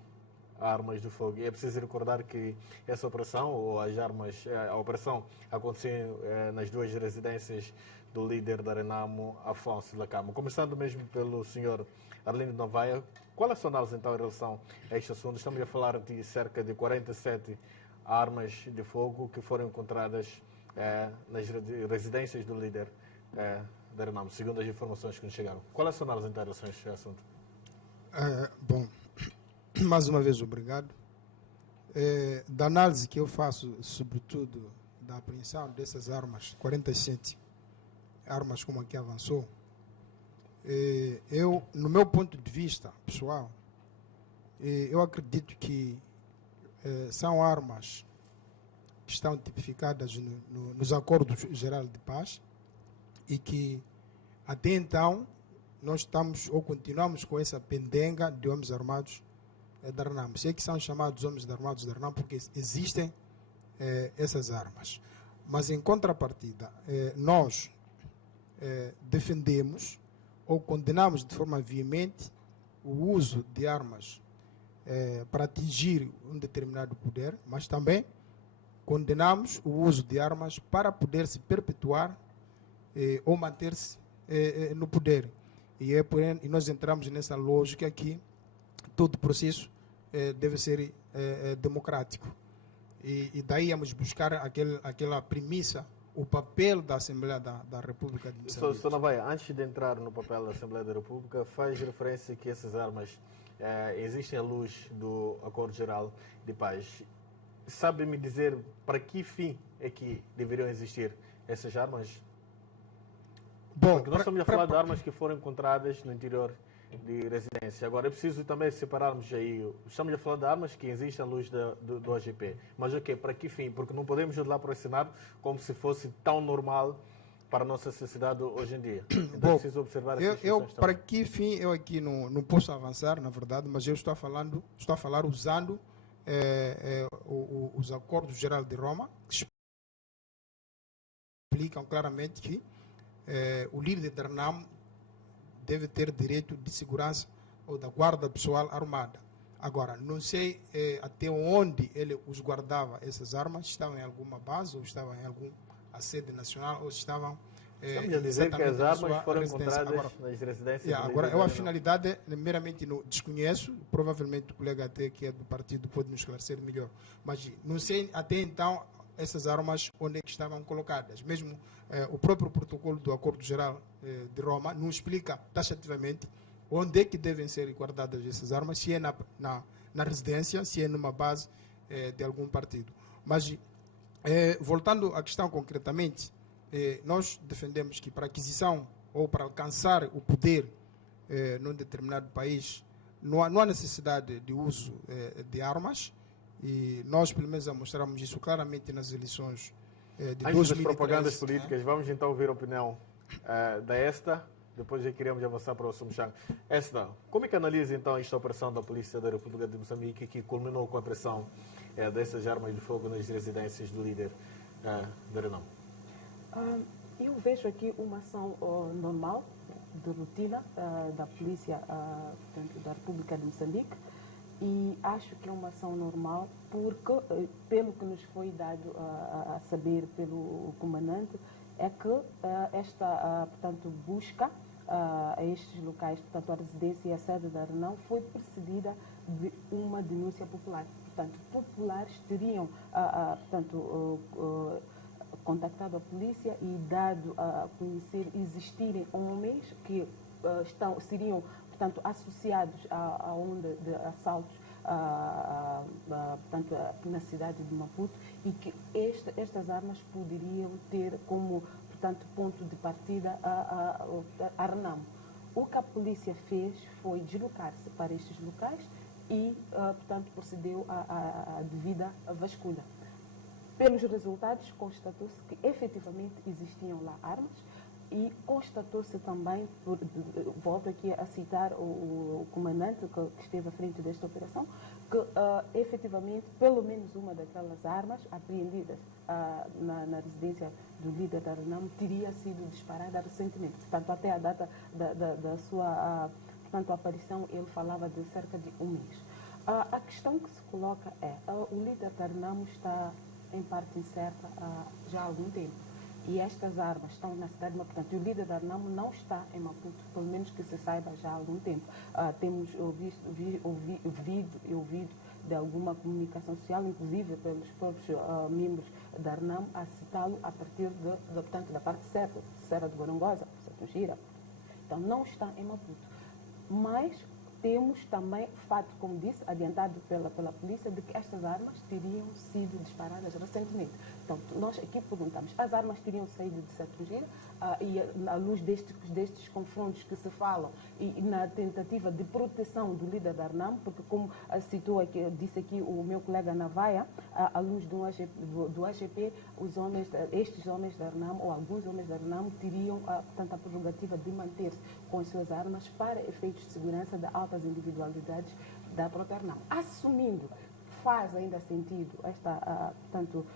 armas de fogo. E é preciso recordar que essa operação, ou a operação aconteceu nas duas residências do líder da RENAMO, Afonso Lacamo. Começando mesmo pelo senhor Arlindo Novaia, qual é a sua análise então em relação a este assunto? Estamos a falar de cerca de 47 armas de fogo que foram encontradas nas residências do líder da RENAMO, segundo as informações que nos chegaram. Qual é a sua análise então em relação a este assunto? Bom, mais uma vez obrigado. Da análise que eu faço, sobretudo da apreensão dessas armas, 47 armas como aqui avançou, eu, no meu ponto de vista pessoal, eu acredito que são armas que estão tipificadas nos acordos gerais de paz e que até então nós estamos ou continuamos com essa pendenga de homens armados da RENAM. Sei que são chamados homens armados da RENAM porque existem essas armas. Mas em contrapartida, nós defendemos ou condenamos de forma veemente o uso de armas para atingir um determinado poder, mas também condenamos o uso de armas para poder se perpetuar ou manter-se no poder. E nós entramos nessa lógica que todo processo deve ser democrático. E daí vamos buscar aquela premissa, o papel da Assembleia da República de Moçambique. Sr. Novaia, antes de entrar no papel da Assembleia da República, faz referência que essas armas existem à luz do Acordo Geral de Paz. Sabe-me dizer para que fim é que deveriam existir essas armas? Bom, porque nós estamos a falar de armas que foram encontradas no interior de residência. Agora, é preciso também separarmos aí. Estamos a falar de armas que existem à luz do OGP. Mas ok, para que fim? Porque não podemos ir lá para o Senado como se fosse tão normal para a nossa sociedade hoje em dia. Então bom, é preciso observar essas questões para que fim eu aqui não posso avançar, na verdade, mas eu estou a falar usando os acordos gerais de Roma, que explicam claramente que o líder da RENAM deve ter direito de segurança ou da guarda pessoal armada. Agora, não sei até onde ele os guardava essas armas, estavam em alguma base, ou estavam em alguma sede nacional, ou estavam Estamos a dizer que as armas foram encontradas nas residências. Agora, eu a finalidade meramente não desconheço, provavelmente o colega até que é do partido pode nos esclarecer melhor, mas não sei até então essas armas onde é que estavam colocadas. Mesmo o próprio protocolo do Acordo Geral de Roma não explica taxativamente onde é que devem ser guardadas essas armas, se é na residência, se é numa base de algum partido. Mas, voltando à questão concretamente, nós defendemos que para aquisição ou para alcançar o poder num determinado país, não há necessidade de uso de armas, e nós, pelo menos, mostramos isso claramente nas eleições de 2013. Antes das propagandas políticas, vamos então ouvir a opinião da Esta, depois já queremos avançar para o Sumchang. Esta, como é que analisa então esta operação da Polícia da República de Moçambique que culminou com a pressão dessas armas de fogo nas residências do líder da Renamo? Eu vejo aqui uma ação normal, de rotina, da Polícia da República de Moçambique, e acho que é uma ação normal porque, pelo que nos foi dado a saber pelo comandante, é que esta portanto, busca a estes locais, portanto, a residência e a sede da Renamo foi precedida de uma denúncia popular. Portanto, populares teriam contactado a polícia e dado a conhecer existirem homens que seriam, portanto, associados à onda de assaltos portanto, na cidade de Maputo, e que estas armas poderiam ter como, portanto, ponto de partida a Renamo. O que a polícia fez foi deslocar-se para estes locais e, portanto, procedeu à devida vasculha. Pelos resultados, constatou-se que efetivamente existiam lá armas e constatou-se também, volto aqui a citar o comandante que esteve à frente desta operação, que efetivamente pelo menos uma daquelas armas apreendidas na residência do líder da Renamo teria sido disparada recentemente. Portanto, até a data da sua portanto, aparição, ele falava de cerca de um mês. A questão que se coloca é, o líder da Renamo está em parte incerta já há algum tempo. E estas armas estão na cidade de Maputo. Portanto, o líder da Renamo não está em Maputo, pelo menos que se saiba já há algum tempo. Temos ouvido de alguma comunicação social, inclusive pelos próprios membros da Renamo, a citá-lo a partir portanto, da parte certa, Serra de Gorongosa, Setungira. Então, não está em Maputo. Mas temos também fato, como disse, adiantado pela polícia, de que estas armas teriam sido disparadas recentemente. Então, nós aqui perguntamos, as armas teriam saído de Setungira e à luz destes confrontos que se falam e na tentativa de proteção do líder da Renamo, porque como citou aqui, disse aqui o meu colega Navaia, à luz do AGP, estes homens da Renamo, ou alguns homens da Renamo, teriam portanto, a prerrogativa de manter-se com as suas armas para efeitos de segurança de altas individualidades da própria Renamo. Assumindo faz ainda sentido esta portanto,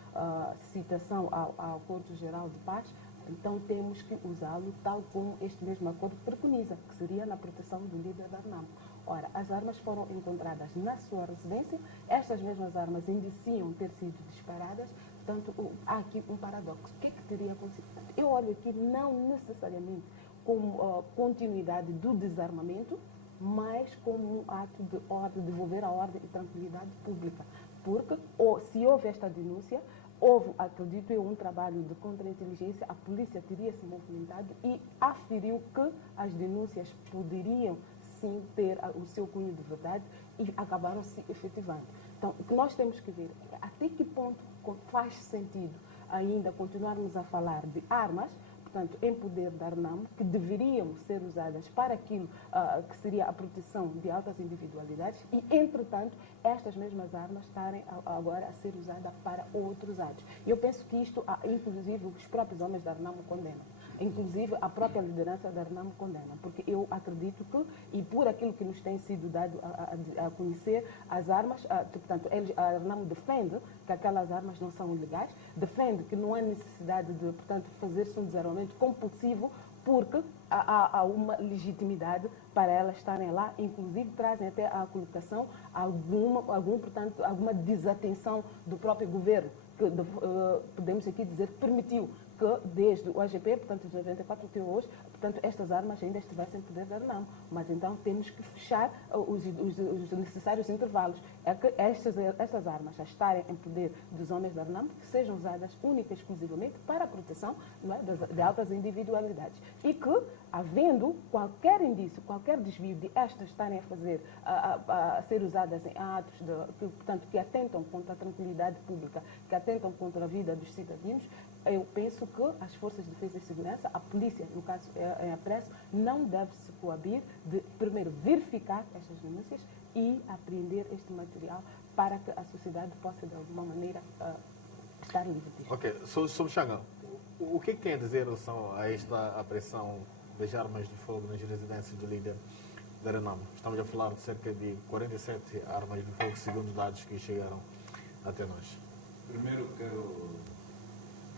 citação ao Acordo Geral de Paz, então temos que usá-lo tal como este mesmo acordo preconiza, que seria na proteção do líder da Renamo. Ora, as armas foram encontradas na sua residência, estas mesmas armas indiciam ter sido disparadas, portanto, há aqui um paradoxo. O que é que teria acontecido? Eu olho aqui não necessariamente como continuidade do desarmamento, mas como um ato de ordem, de devolver a ordem e tranquilidade pública. Porque, se houve esta denúncia, houve, acredito eu, um trabalho de contra-inteligência, a polícia teria se movimentado e aferiu que as denúncias poderiam sim ter o seu cunho de verdade e acabaram se efetivando. Então, o que nós temos que ver é até que ponto faz sentido ainda continuarmos a falar de armas, portanto, em poder da Renamo, que deveriam ser usadas para aquilo que seria a proteção de altas individualidades e, entretanto, estas mesmas armas estarem agora a ser usadas para outros atos. Eu penso que isto, inclusive, os próprios homens da Renamo condenam. Inclusive, a própria liderança da Renamo condena, porque eu acredito que, e por aquilo que nos tem sido dado a conhecer, as armas, portanto, a Renamo defende que aquelas armas não são ilegais, defende que não há necessidade de, portanto, fazer-se um desarmamento compulsivo, porque há uma legitimidade para elas estarem lá, inclusive trazem até à colocação alguma desatenção do próprio governo, que podemos aqui dizer que permitiu que desde o AGP, portanto, de 94 até hoje, portanto, estas armas ainda estivessem em poder da ARNAM. Mas então temos que fechar os necessários intervalos. É que estas armas a estarem em poder dos homens da ARNAM, que sejam usadas única e exclusivamente para a proteção, não é, de altas individualidades. E que, havendo qualquer indício, qualquer desvio de estas estarem a ser usadas em atos que atentam contra a tranquilidade pública, que atentam contra a vida dos cidadãos, eu penso que as forças de defesa e segurança, a polícia, no caso em apreço, não deve se coabir de, primeiro, verificar estas denúncias e apreender este material para que a sociedade possa, de alguma maneira, estar livre disto. Ok, sobre Xanga, o que tem a dizer em relação a esta apreensão das armas de fogo nas residências do líder da ARNAM? Estamos a falar de cerca de 47 armas de fogo, segundo dados que chegaram até nós. Primeiro quero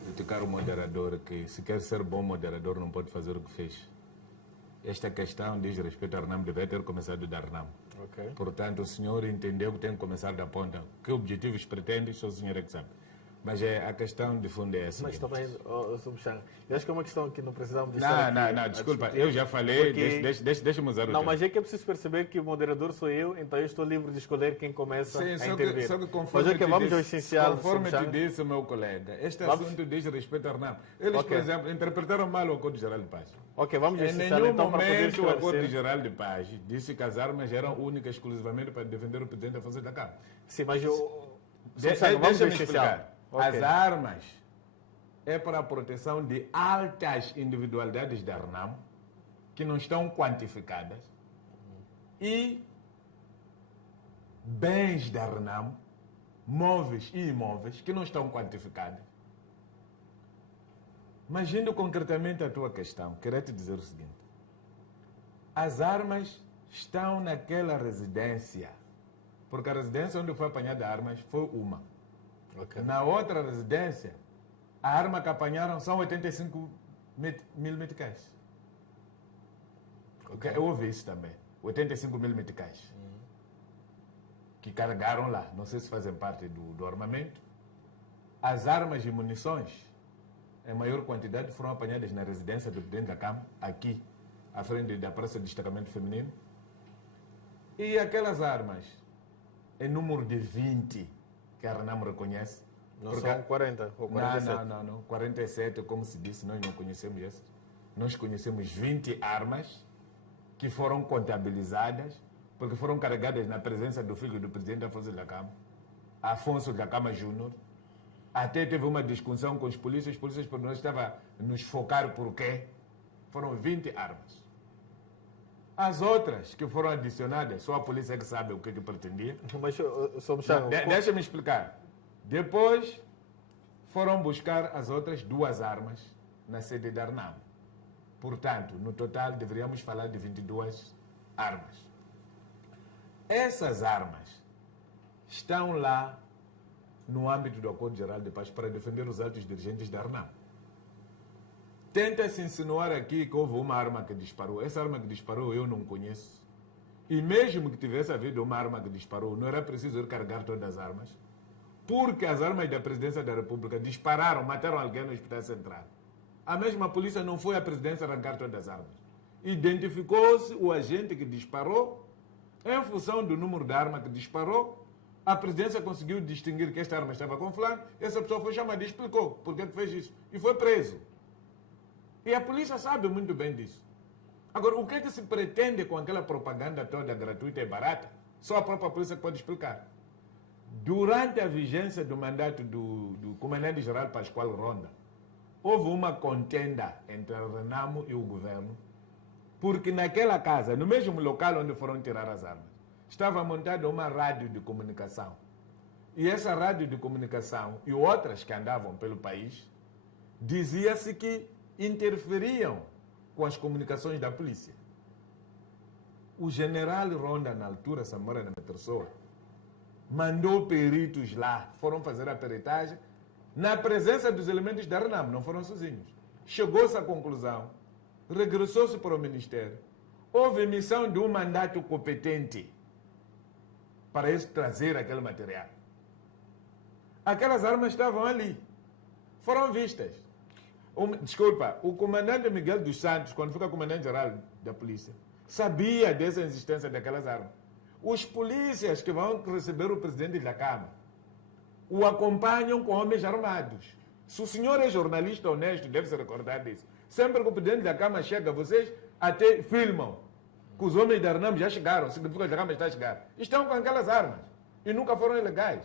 criticar o moderador, que se quer ser bom moderador não pode fazer o que fez. Esta questão diz respeito à ARNAM, deve ter começado da ARNAM. Okay. Portanto, o senhor entendeu que tem que começar da ponta. Que objetivos pretende, só o senhor é que sabe. Mas a questão de fundo é essa. Mas também, sobre Xanga, eu acho que é uma questão que não precisamos de Não, desculpa, eu já falei, porque... deixa-me usar o Não, tempo. mas é que é preciso perceber que o moderador sou eu, então eu estou livre de escolher quem começa a intervir. Só que conforme mas vamos ao essencial. Conforme te disse, meu colega, este assunto diz respeito à ARNAM. Eles, por exemplo, interpretaram mal o Acordo Geral de Paz. Ok, vamos ao Em essencial nenhum então para poder momento o Acordo esclarecer. Geral de Paz disse que as armas eram únicas exclusivamente para defender o presidente da Força da Câmara. Sim, mas eu... Deixa-me explicar. Okay. As armas é para a proteção de altas individualidades da ARNAM que não estão quantificadas e bens da ARNAM, móveis e imóveis, que não estão quantificados. Mas indo concretamente à tua questão, queria te dizer o seguinte. As armas estão naquela residência, porque a residência onde foi apanhada armas foi uma. Okay. Na outra residência, a arma que apanharam são 85 milimeticais. Okay. Eu ouvi isso também. 85 milimeticais. Que carregaram lá. Não sei se fazem parte do armamento. As armas e munições, em maior quantidade, foram apanhadas na residência do presidente da Câmara, aqui, à frente da Praça de Destacamento Feminino. E aquelas armas, em número de 20, que a ARNAM reconhece. Não são 40 ou 47? Não. 47, como se disse, nós não conhecemos essas. Nós conhecemos 20 armas que foram contabilizadas, porque foram carregadas na presença do filho do presidente da Força da Câmara, Afonso da Câmara Júnior. Até teve uma discussão com os polícias porque nós estava a nos focar por quê. Foram 20 armas. As outras que foram adicionadas, só a polícia que sabe o que pretendia. Mas, deixa-me explicar. Depois, foram buscar as outras 2 armas na sede da ARNAM. Portanto, no total, deveríamos falar de 22 armas. Essas armas estão lá no âmbito do Acordo Geral de Paz para defender os altos dirigentes da ARNAM. Tenta-se insinuar aqui que houve uma arma que disparou. Essa arma que disparou eu não conheço. E mesmo que tivesse havido uma arma que disparou, não era preciso carregar todas as armas. Porque as armas da Presidência da República dispararam, mataram alguém no Hospital Central. A mesma polícia não foi à presidência arrancar todas as armas. Identificou-se o agente que disparou. Em função do número de arma que disparou, a presidência conseguiu distinguir que esta arma estava com fulano. Essa pessoa foi chamada e explicou por que fez isso. E foi preso. E a polícia sabe muito bem disso. Agora, o que é que se pretende com aquela propaganda toda gratuita e barata? Só a própria polícia pode explicar. Durante a vigência do mandato do comandante-geral Pascoal Ronda, houve uma contenda entre a Renamo e o governo, porque naquela casa, no mesmo local onde foram tirar as armas, estava montada uma rádio de comunicação. E essa rádio de comunicação e outras que andavam pelo país, dizia-se que interferiam com as comunicações da polícia. O general Ronda, na altura, Samora Pessoa, mandou peritos lá, foram fazer a peritagem, na presença dos elementos da RENAM, não foram sozinhos. Chegou-se à conclusão, regressou-se para o Ministério, houve emissão de um mandato competente para eles trazer aquele material. Aquelas armas estavam ali, foram vistas. Desculpa, o comandante Miguel dos Santos, quando fica comandante-geral da polícia, sabia dessa existência daquelas armas. Os polícias que vão receber o presidente da Câmara o acompanham com homens armados. Se o senhor é jornalista honesto, deve se recordar disso. Sempre que o presidente da Câmara chega, vocês até filmam que os homens da RENAM já chegaram, significa que a Câmara está a chegar. Estão com aquelas armas e nunca foram ilegais.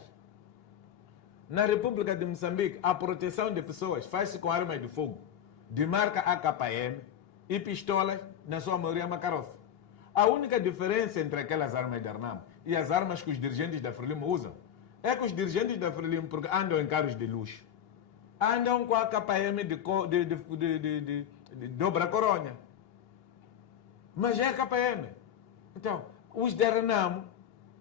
Na República de Moçambique, a proteção de pessoas faz-se com armas de fogo, de marca AKM e pistolas, na sua maioria Makarov. A única diferença entre aquelas armas da RENAM e as armas que os dirigentes da Frelimo usam é que os dirigentes da Frelimo, porque andam em carros de luxo, andam com a AKM de dobra coronha. Mas é AKM. Então, os da RENAM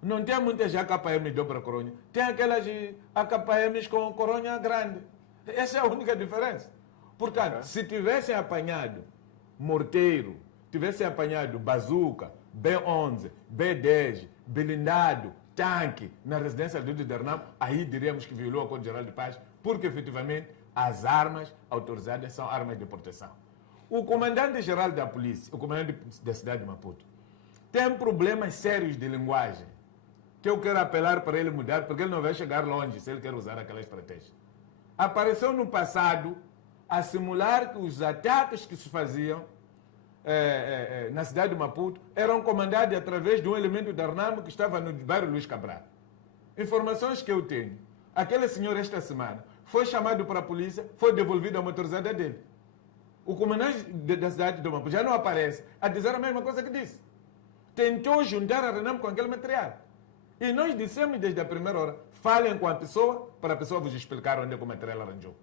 não tem muitas AKM de dobra coronha. Tem aquelas AKMs com coronha grande. Essa é a única diferença. Portanto, se tivessem apanhado morteiro, tivessem apanhado bazuca, B11, B10, blindado, tanque na residência do RENAM, aí diríamos que violou o Acordo Geral de Paz, porque efetivamente as armas autorizadas são armas de proteção. O comandante-geral da polícia, o comandante da cidade de Maputo, tem problemas sérios de linguagem, que eu quero apelar para ele mudar, porque ele não vai chegar longe se ele quer usar aquela estratégia. Apareceu no passado a simular que os ataques que se faziam na cidade de Maputo eram comandados através de um elemento da RENAM que estava no bairro Luís Cabral. Informações que eu tenho, aquele senhor esta semana foi chamado para a polícia, foi devolvido a motorizada dele. O comandante da cidade de Maputo já não aparece a dizer a mesma coisa que disse. Tentou juntar a RENAM com aquele material. E nós dissemos desde a primeira hora, falem com a pessoa para a pessoa vos explicar onde é que o material arranjou.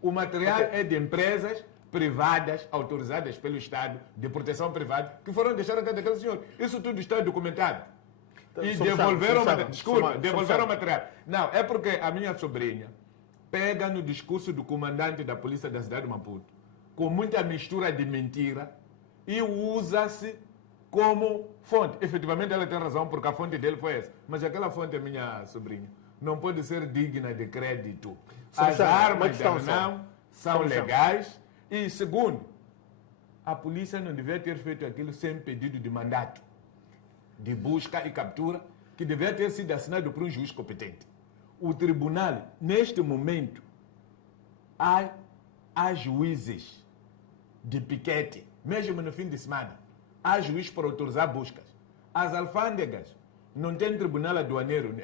O material é de empresas privadas, autorizadas pelo Estado, de proteção privada, que foram deixar até daquele senhor. Isso tudo está documentado. E devolveram o material. Desculpa, devolveram o material. Não, é porque a minha sobrinha pega no discurso do comandante da polícia da cidade de Maputo, com muita mistura de mentira, e usa-se como fonte. Efetivamente ela tem razão, porque a fonte dele foi essa. Mas aquela fonte é minha sobrinha. Não pode ser digna de crédito. As armas da RENAM são legais. E segundo, a polícia não devia ter feito aquilo sem pedido de mandato de busca e captura, que devia ter sido assinado por um juiz competente. O tribunal, neste momento, há juízes de piquete, mesmo no fim de semana. Há juiz para autorizar buscas. As alfândegas não têm tribunal aduaneiro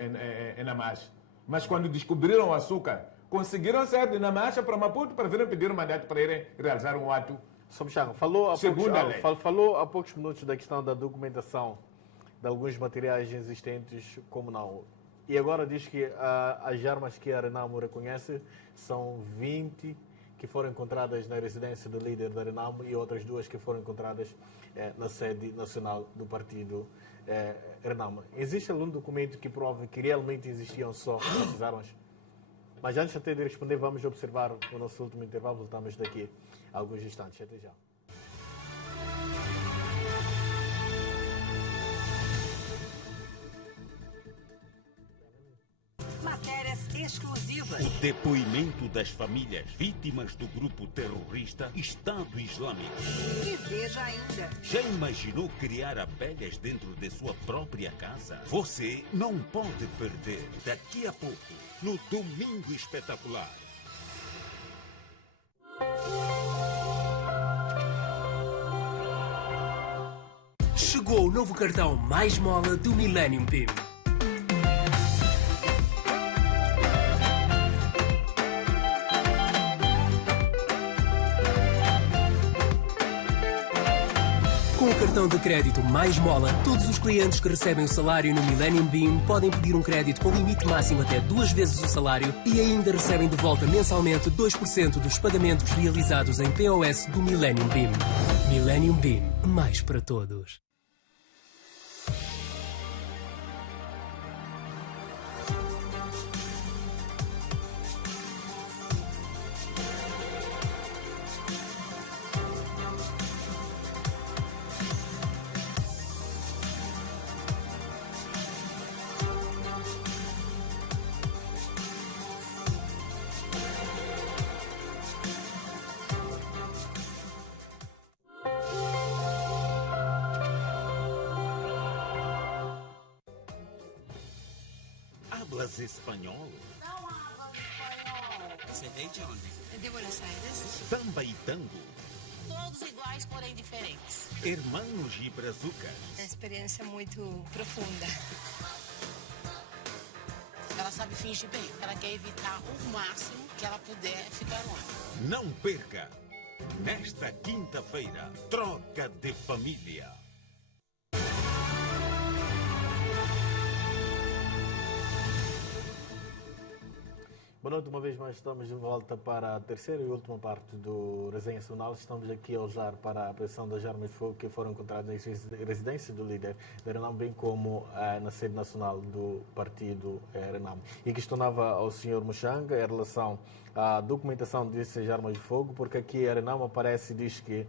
na marcha. Mas quando descobriram o açúcar, conseguiram sair de Namacha para Maputo para virem pedir um mandato para irem realizar um ato. Sobchang, falou há poucos minutos da questão da documentação de alguns materiais existentes, como não. E agora diz que as armas que a RENAM reconhece são 20 que foram encontradas na residência do líder da RENAM e outras 2 que foram encontradas na sede nacional do partido RENAM. Existe algum documento que prove que realmente existiam só essas armas? Mas antes até de responder, vamos observar o nosso último intervalo. Voltamos daqui a alguns instantes. Até já. Matérias exclusivas. O depoimento das famílias vítimas do grupo terrorista Estado Islâmico. E veja ainda. Já imaginou criar abelhas dentro de sua própria casa? Você não pode perder. Daqui a pouco, no Domingo Espetacular. Chegou o novo cartão mais mola do Millennium BIM. Com o cartão de crédito mais mola, todos os clientes que recebem o salário no Millennium BIM podem pedir um crédito com limite máximo até 2 vezes o salário e ainda recebem de volta mensalmente 2% dos pagamentos realizados em POS do Millennium BIM. Millennium BIM, mais para todos. Falas espanhol? Não hablo espanhol. Você veio de onde? De Buenos Aires. Samba e tango? Todos iguais, porém diferentes. Hermanos e brazucas? É uma experiência muito profunda. Ela sabe fingir bem. Ela quer evitar o máximo que ela puder ficar lá. Não perca! Nesta quinta-feira, Troca de Família. Boa noite, uma vez mais estamos de volta para a terceira e última parte do Resenha Nacional. Estamos aqui a olhar para a apreensão das armas de fogo que foram encontradas na residência do líder da Renamo, bem como na sede nacional do partido Renamo. E questionava ao Sr. Muxanga em relação à documentação dessas armas de fogo, porque aqui a Renamo aparece e diz que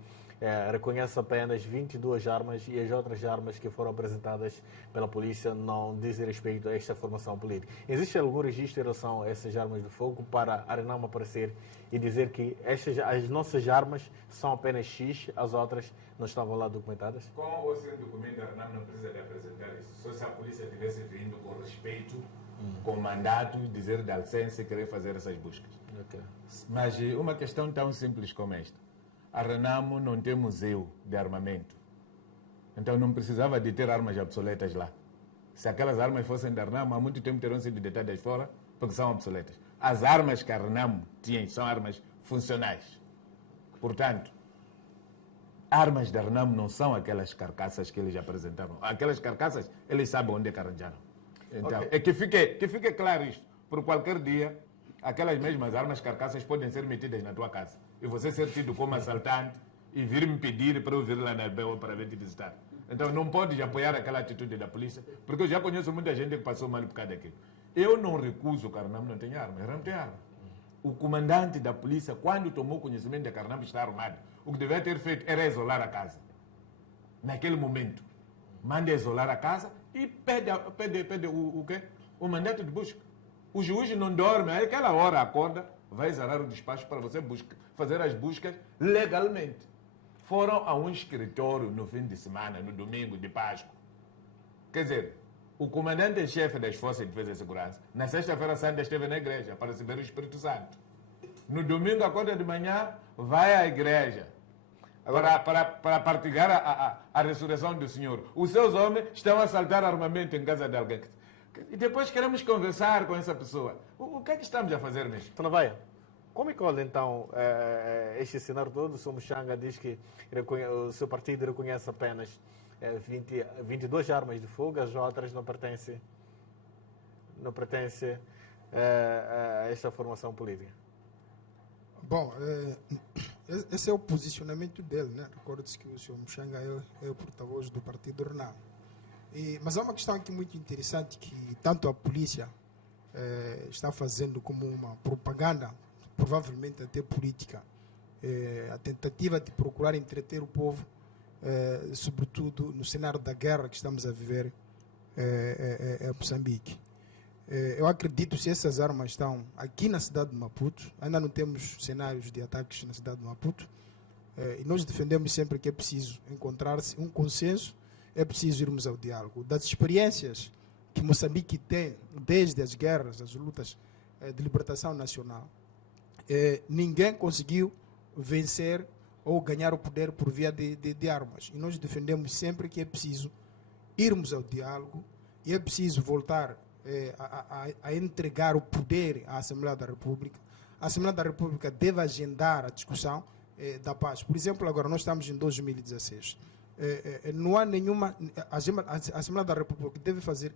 reconhece apenas 22 armas e as outras armas que foram apresentadas pela polícia não dizem respeito a esta formação política. Existe algum registro em relação a essas armas de fogo para a Renamo aparecer e dizer que as nossas armas são apenas X, as outras não estavam lá documentadas? Com ou sem documento, a Renamo não precisa de apresentar isso. Só se a polícia tivesse vindo com respeito, com mandato, dizer da licença e querer fazer essas buscas. Okay. Mas uma questão tão simples como esta. A Renamo não tem museu de armamento. Então não precisava de ter armas obsoletas lá. Se aquelas armas fossem da Renamo, há muito tempo teriam sido deitadas fora, porque são obsoletas. As armas que a Renamo tinha são armas funcionais. Portanto, armas da Renamo não são aquelas carcaças que eles apresentaram. Aquelas carcaças, eles sabem onde é que arranjaram. Então, Okay. é que fique claro isto. Por qualquer dia, aquelas mesmas armas carcaças podem ser metidas na tua casa. E você ser tido como assaltante e vir me pedir para eu vir lá na BO para vir te visitar. Então não podes apoiar aquela atitude da polícia, porque eu já conheço muita gente que passou mal por causa daquilo. Eu não recuso que a Renamo não tenha arma. A Renamo tem arma. O comandante da polícia, quando tomou conhecimento de que a Renamo está armado, o que devia ter feito era isolar a casa. Naquele momento. Manda isolar a casa e pede o quê? O mandato de busca. O juiz não dorme, aquela hora acorda, vai exarar o despacho para você fazer as buscas legalmente. Foram a um escritório no fim de semana, no domingo de Páscoa. Quer dizer, o comandante-chefe das Forças de Defesa e Segurança, na sexta-feira santa esteve na igreja para receber o Espírito Santo. No domingo, acorda de manhã, vai à igreja para partilhar a ressurreição do Senhor. Os seus homens estão a assaltar armamento em casa de alguém. E depois queremos conversar com essa pessoa. O que é que estamos a fazer mesmo? Tonovaia, como é que olha então este cenário todo? O Sr. Muxanga diz que o seu partido reconhece apenas 22 armas de fogo, as outras não pertencem a esta formação política. Bom, esse é o posicionamento dele, né? Recordo-se que o Sr. Muxanga é o porta-voz do partido Renamo. Mas há uma questão aqui muito interessante que tanto a polícia está fazendo como uma propaganda, provavelmente até política, a tentativa de procurar entreter o povo, sobretudo no cenário da guerra que estamos a viver em Moçambique. Eu acredito que se essas armas estão aqui na cidade de Maputo, ainda não temos cenários de ataques na cidade de Maputo, e nós defendemos sempre que é preciso encontrar-se um consenso, é preciso irmos ao diálogo. Das experiências que Moçambique tem, desde as guerras, as lutas de libertação nacional, ninguém conseguiu vencer ou ganhar o poder por via de armas. E nós defendemos sempre que é preciso irmos ao diálogo e é preciso voltar a entregar o poder à Assembleia da República. A Assembleia da República deve agendar a discussão da paz. Por exemplo, agora nós estamos em 2016. Não há nenhuma... A Assembleia da República deve fazer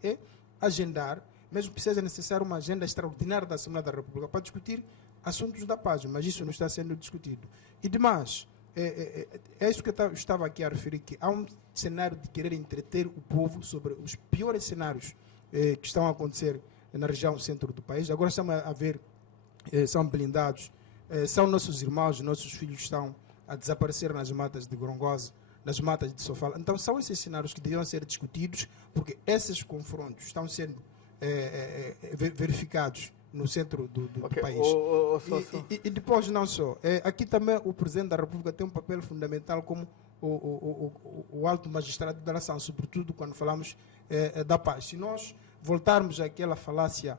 agendar, mesmo que seja necessário uma agenda extraordinária da Assembleia da República para discutir assuntos da paz, mas isso não está sendo discutido. E demais, é isso que eu estava aqui a referir, que há um cenário de querer entreter o povo sobre os piores cenários que estão a acontecer na região centro do país. Agora estamos a ver, são blindados, são nossos irmãos, nossos filhos estão a desaparecer nas matas de Gorongosa, nas matas de Sofala. Então são esses cenários que deviam ser discutidos, porque esses confrontos estão sendo verificados no centro do país. E depois não só. Aqui também o Presidente da República tem um papel fundamental como o alto magistrado da nação, sobretudo quando falamos da paz. Se nós voltarmos àquela falácia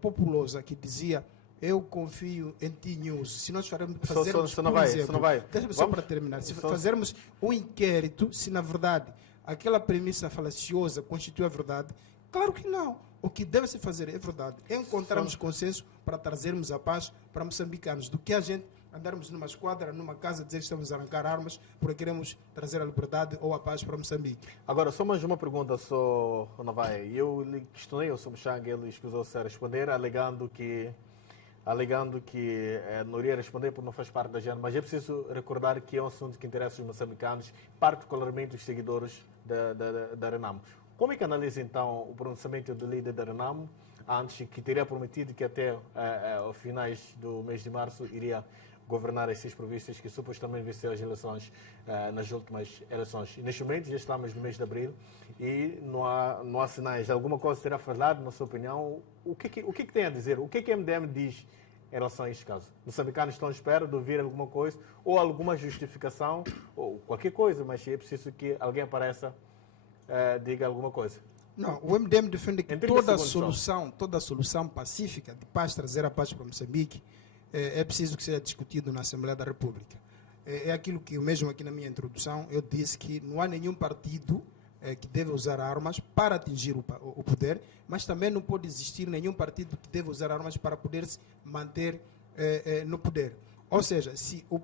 populosa que dizia eu confio em ti news. Se nós fazermos, por exemplo, deixa-me só para terminar, se fazermos um inquérito, se na verdade aquela premissa falaciosa constitui a verdade, claro que não. O que deve se fazer é verdade, é encontrarmos consenso para trazermos a paz para moçambicanos, do que a gente andarmos numa esquadra, numa casa, dizer que estamos a arrancar armas porque queremos trazer a liberdade ou a paz para Moçambique. Agora, só mais uma pergunta, só Navai. Eu lhe questionei o Sr. Muxanga, ele escusou-se a responder, alegando que não iria responder porque não faz parte da agenda, mas é preciso recordar que é um assunto que interessa os moçambicanos, particularmente os seguidores da Renamo. Como é que analisa então o pronunciamento do líder da Renamo, antes que teria prometido que até aos finais do mês de março iria governar as 6 províncias que supostamente venceu as eleições nas últimas eleições? E neste momento já estamos no mês de abril e não há sinais. Alguma coisa será falada, na sua opinião? O que tem a dizer? O que a MDM diz em relação a este caso? Os moçambicanos estão à espera de ouvir alguma coisa ou alguma justificação ou qualquer coisa, mas é preciso que alguém apareça, diga alguma coisa. Não, o MDM defende que toda a solução pacífica de paz, trazer a paz para Moçambique, é preciso que seja discutido na Assembleia da República. É aquilo que eu mesmo aqui na minha introdução, eu disse que não há nenhum partido que deve usar armas para atingir o poder, mas também não pode existir nenhum partido que deve usar armas para poder se manter no poder. Ou seja, se o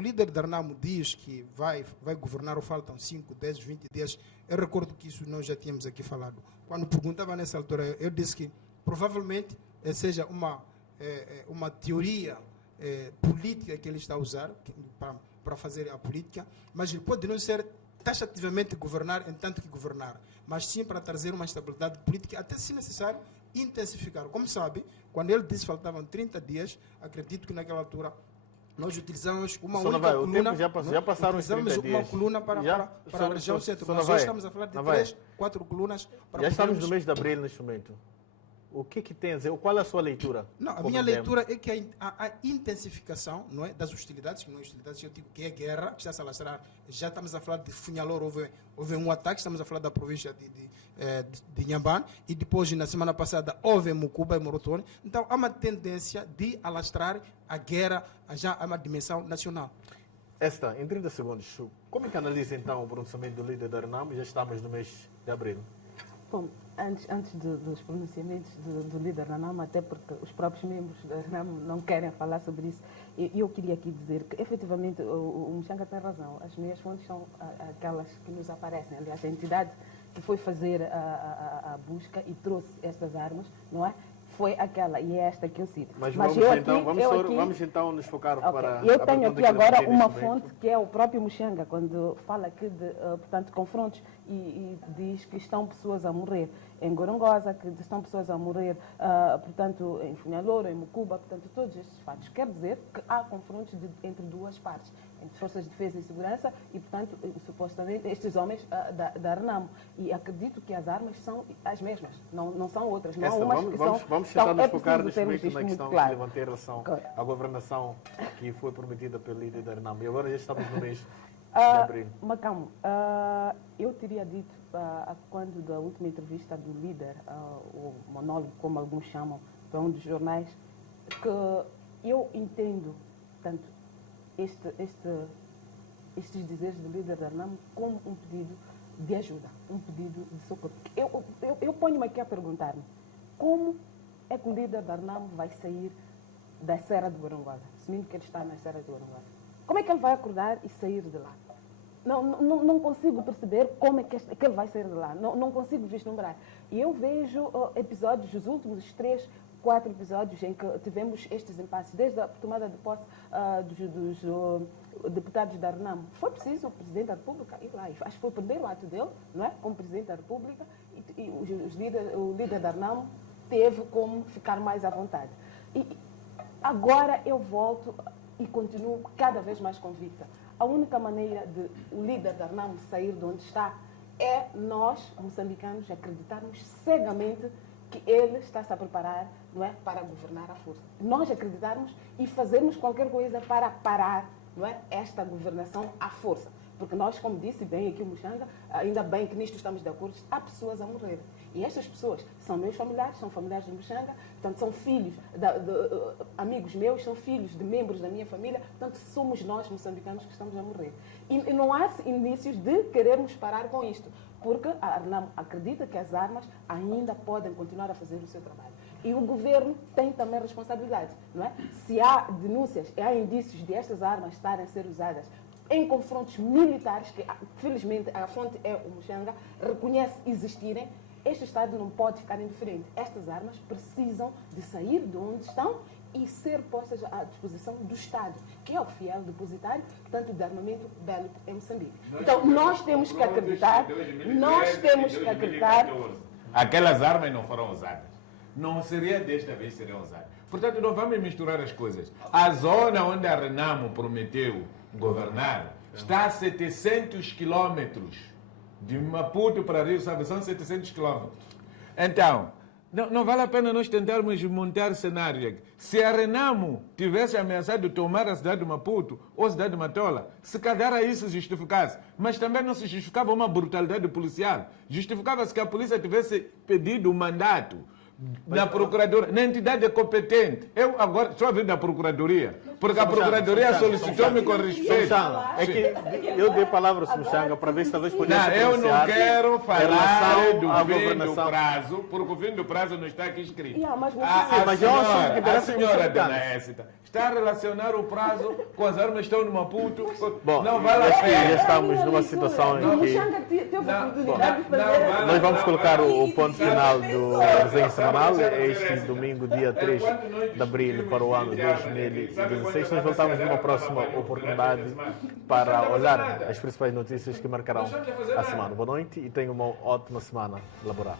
líder da Renamo diz que vai governar ou faltam 5, 10, 20 dias, eu recordo que isso nós já tínhamos aqui falado. Quando perguntava nessa altura, eu disse que provavelmente seja uma teoria política que ele está a usar para fazer a política, mas ele pode não ser taxativamente governar em tanto que governar, mas sim para trazer uma estabilidade política, até se necessário intensificar. Como sabe, quando ele disse que faltavam 30 dias, acredito que naquela altura nós utilizamos uma única coluna. Já passaram os 30 dias. Uma coluna para a região centro. Mas hoje estamos a falar de 3, 4 colunas. Já estamos no mês de abril neste momento. O que tem a dizer? Qual é a sua leitura? Não, a minha leitura é que a intensificação, não é, das hostilidades, que não é hostilidades, eu digo que é guerra, que está a se alastrar. Já estamos a falar de Funhalor, houve um ataque, estamos a falar da província de Inhambane, e depois, na semana passada, houve em Mucuba e Morotone. Então, há uma tendência de alastrar a guerra já a uma dimensão nacional. Em 30 segundos, como é que analisa então o pronunciamento do líder da Renamo? Já estamos no mês de abril. Bom, antes dos pronunciamentos do líder da Renamo, até porque os próprios membros da Renamo não querem falar sobre isso, eu queria aqui dizer que, efetivamente, o Muxanga tem razão. As minhas fontes são aquelas que nos aparecem. Aliás, a entidade que foi fazer a busca e trouxe estas armas, não é? Foi aquela, e é esta que eu cito. Mas vamos então nos focar para... Eu tenho aqui agora uma fonte que é o próprio Muxanga, quando fala aqui de, portanto, confrontos e diz que estão pessoas a morrer em Gorongosa, que estão pessoas a morrer, portanto, em Funhalor, em Mucuba, portanto, todos estes fatos. Quer dizer que há confrontos entre duas partes, entre Forças de Defesa e Segurança e, portanto, supostamente, estes homens da Renamo. E acredito que as armas são as mesmas, não são outras. Não umas que vamos tentar nos focar neste momento na questão que levantei em relação à governação que foi prometida pelo líder da Renamo. E agora já estamos no mês de abril. Macamo, eu teria dito, quando da última entrevista do líder, o monólogo, como alguns chamam, para um dos jornais, que eu entendo, tanto estes dizeres do líder da Renamo como um pedido de ajuda, um pedido de socorro. Eu ponho-me aqui a perguntar-me, como é que o líder da Renamo vai sair da Serra de Gorongosa, assumindo que ele está na Serra de Gorongosa? Como é que ele vai acordar e sair de lá? Não consigo perceber como é que ele vai sair de lá. Não consigo vislumbrar. E eu vejo episódios, os últimos 3, 4 episódios em que tivemos estes impasses, desde a tomada de posse dos deputados da Renamo. Foi preciso o Presidente da República ir lá. Acho que foi o primeiro ato dele, não é? Como Presidente da República, e o líder da Renamo teve como ficar mais à vontade. E agora eu volto e continuo cada vez mais convicta. A única maneira de o líder da Renamo sair de onde está é nós, moçambicanos, acreditarmos cegamente que ele está-se a preparar, não é, para governar à força. Nós acreditarmos e fazermos qualquer coisa para parar, não é, esta governação à força. Porque nós, como disse bem aqui o Muxanga, ainda bem que nisto estamos de acordo, há pessoas a morrer. E estas pessoas são meus familiares, são familiares do Muxanga, portanto, são filhos, amigos meus, são filhos de membros da minha família, portanto, somos nós, moçambicanos, que estamos a morrer. E não há indícios de querermos parar com isto, porque a Arnam acredita que as armas ainda podem continuar a fazer o seu trabalho. E o governo tem também responsabilidade, não é? Se há denúncias, há indícios de estas armas estarem a ser usadas em confrontos militares, que felizmente a fonte é o Muxanga, reconhece existirem, este Estado não pode ficar indiferente. Estas armas precisam de sair de onde estão e ser postas à disposição do Estado, que é o fiel depositário, portanto, de armamento bélico em Moçambique. Então, nós temos que acreditar, aquelas armas não foram usadas. Não seria desta vez seriam usadas. Portanto, não vamos misturar as coisas. A zona onde a Renamo prometeu governar está a 700 quilômetros de Maputo para Rio, sabe? São 700 quilômetros. Então, não vale a pena nós tentarmos montar cenário aqui. Se a Renamo tivesse ameaçado tomar a cidade de Maputo ou a cidade de Matola, se calhar a isso justificasse. Mas também não se justificava uma brutalidade policial. Justificava-se que a polícia tivesse pedido o mandato na Procuradoria, na entidade competente. Eu agora estou a vir da Procuradoria, porque a Procuradoria solicitou-me com respeito. É que eu dei a palavra ao Muxanga para ver se talvez pudesse eu não quero falar do fim do prazo, porque o fim do prazo não está aqui escrito. A senhora Dona Écita está a relacionar o prazo com as armas que estão no Maputo. Bom, não vale a pena. Já estamos numa situação em que nós vamos colocar o ponto final do resenha semanal. Este domingo, dia 3 de abril, para o ano 2016. Nós voltamos numa próxima oportunidade para olhar as principais notícias que marcarão a semana. Boa noite e tenham uma ótima semana laboral.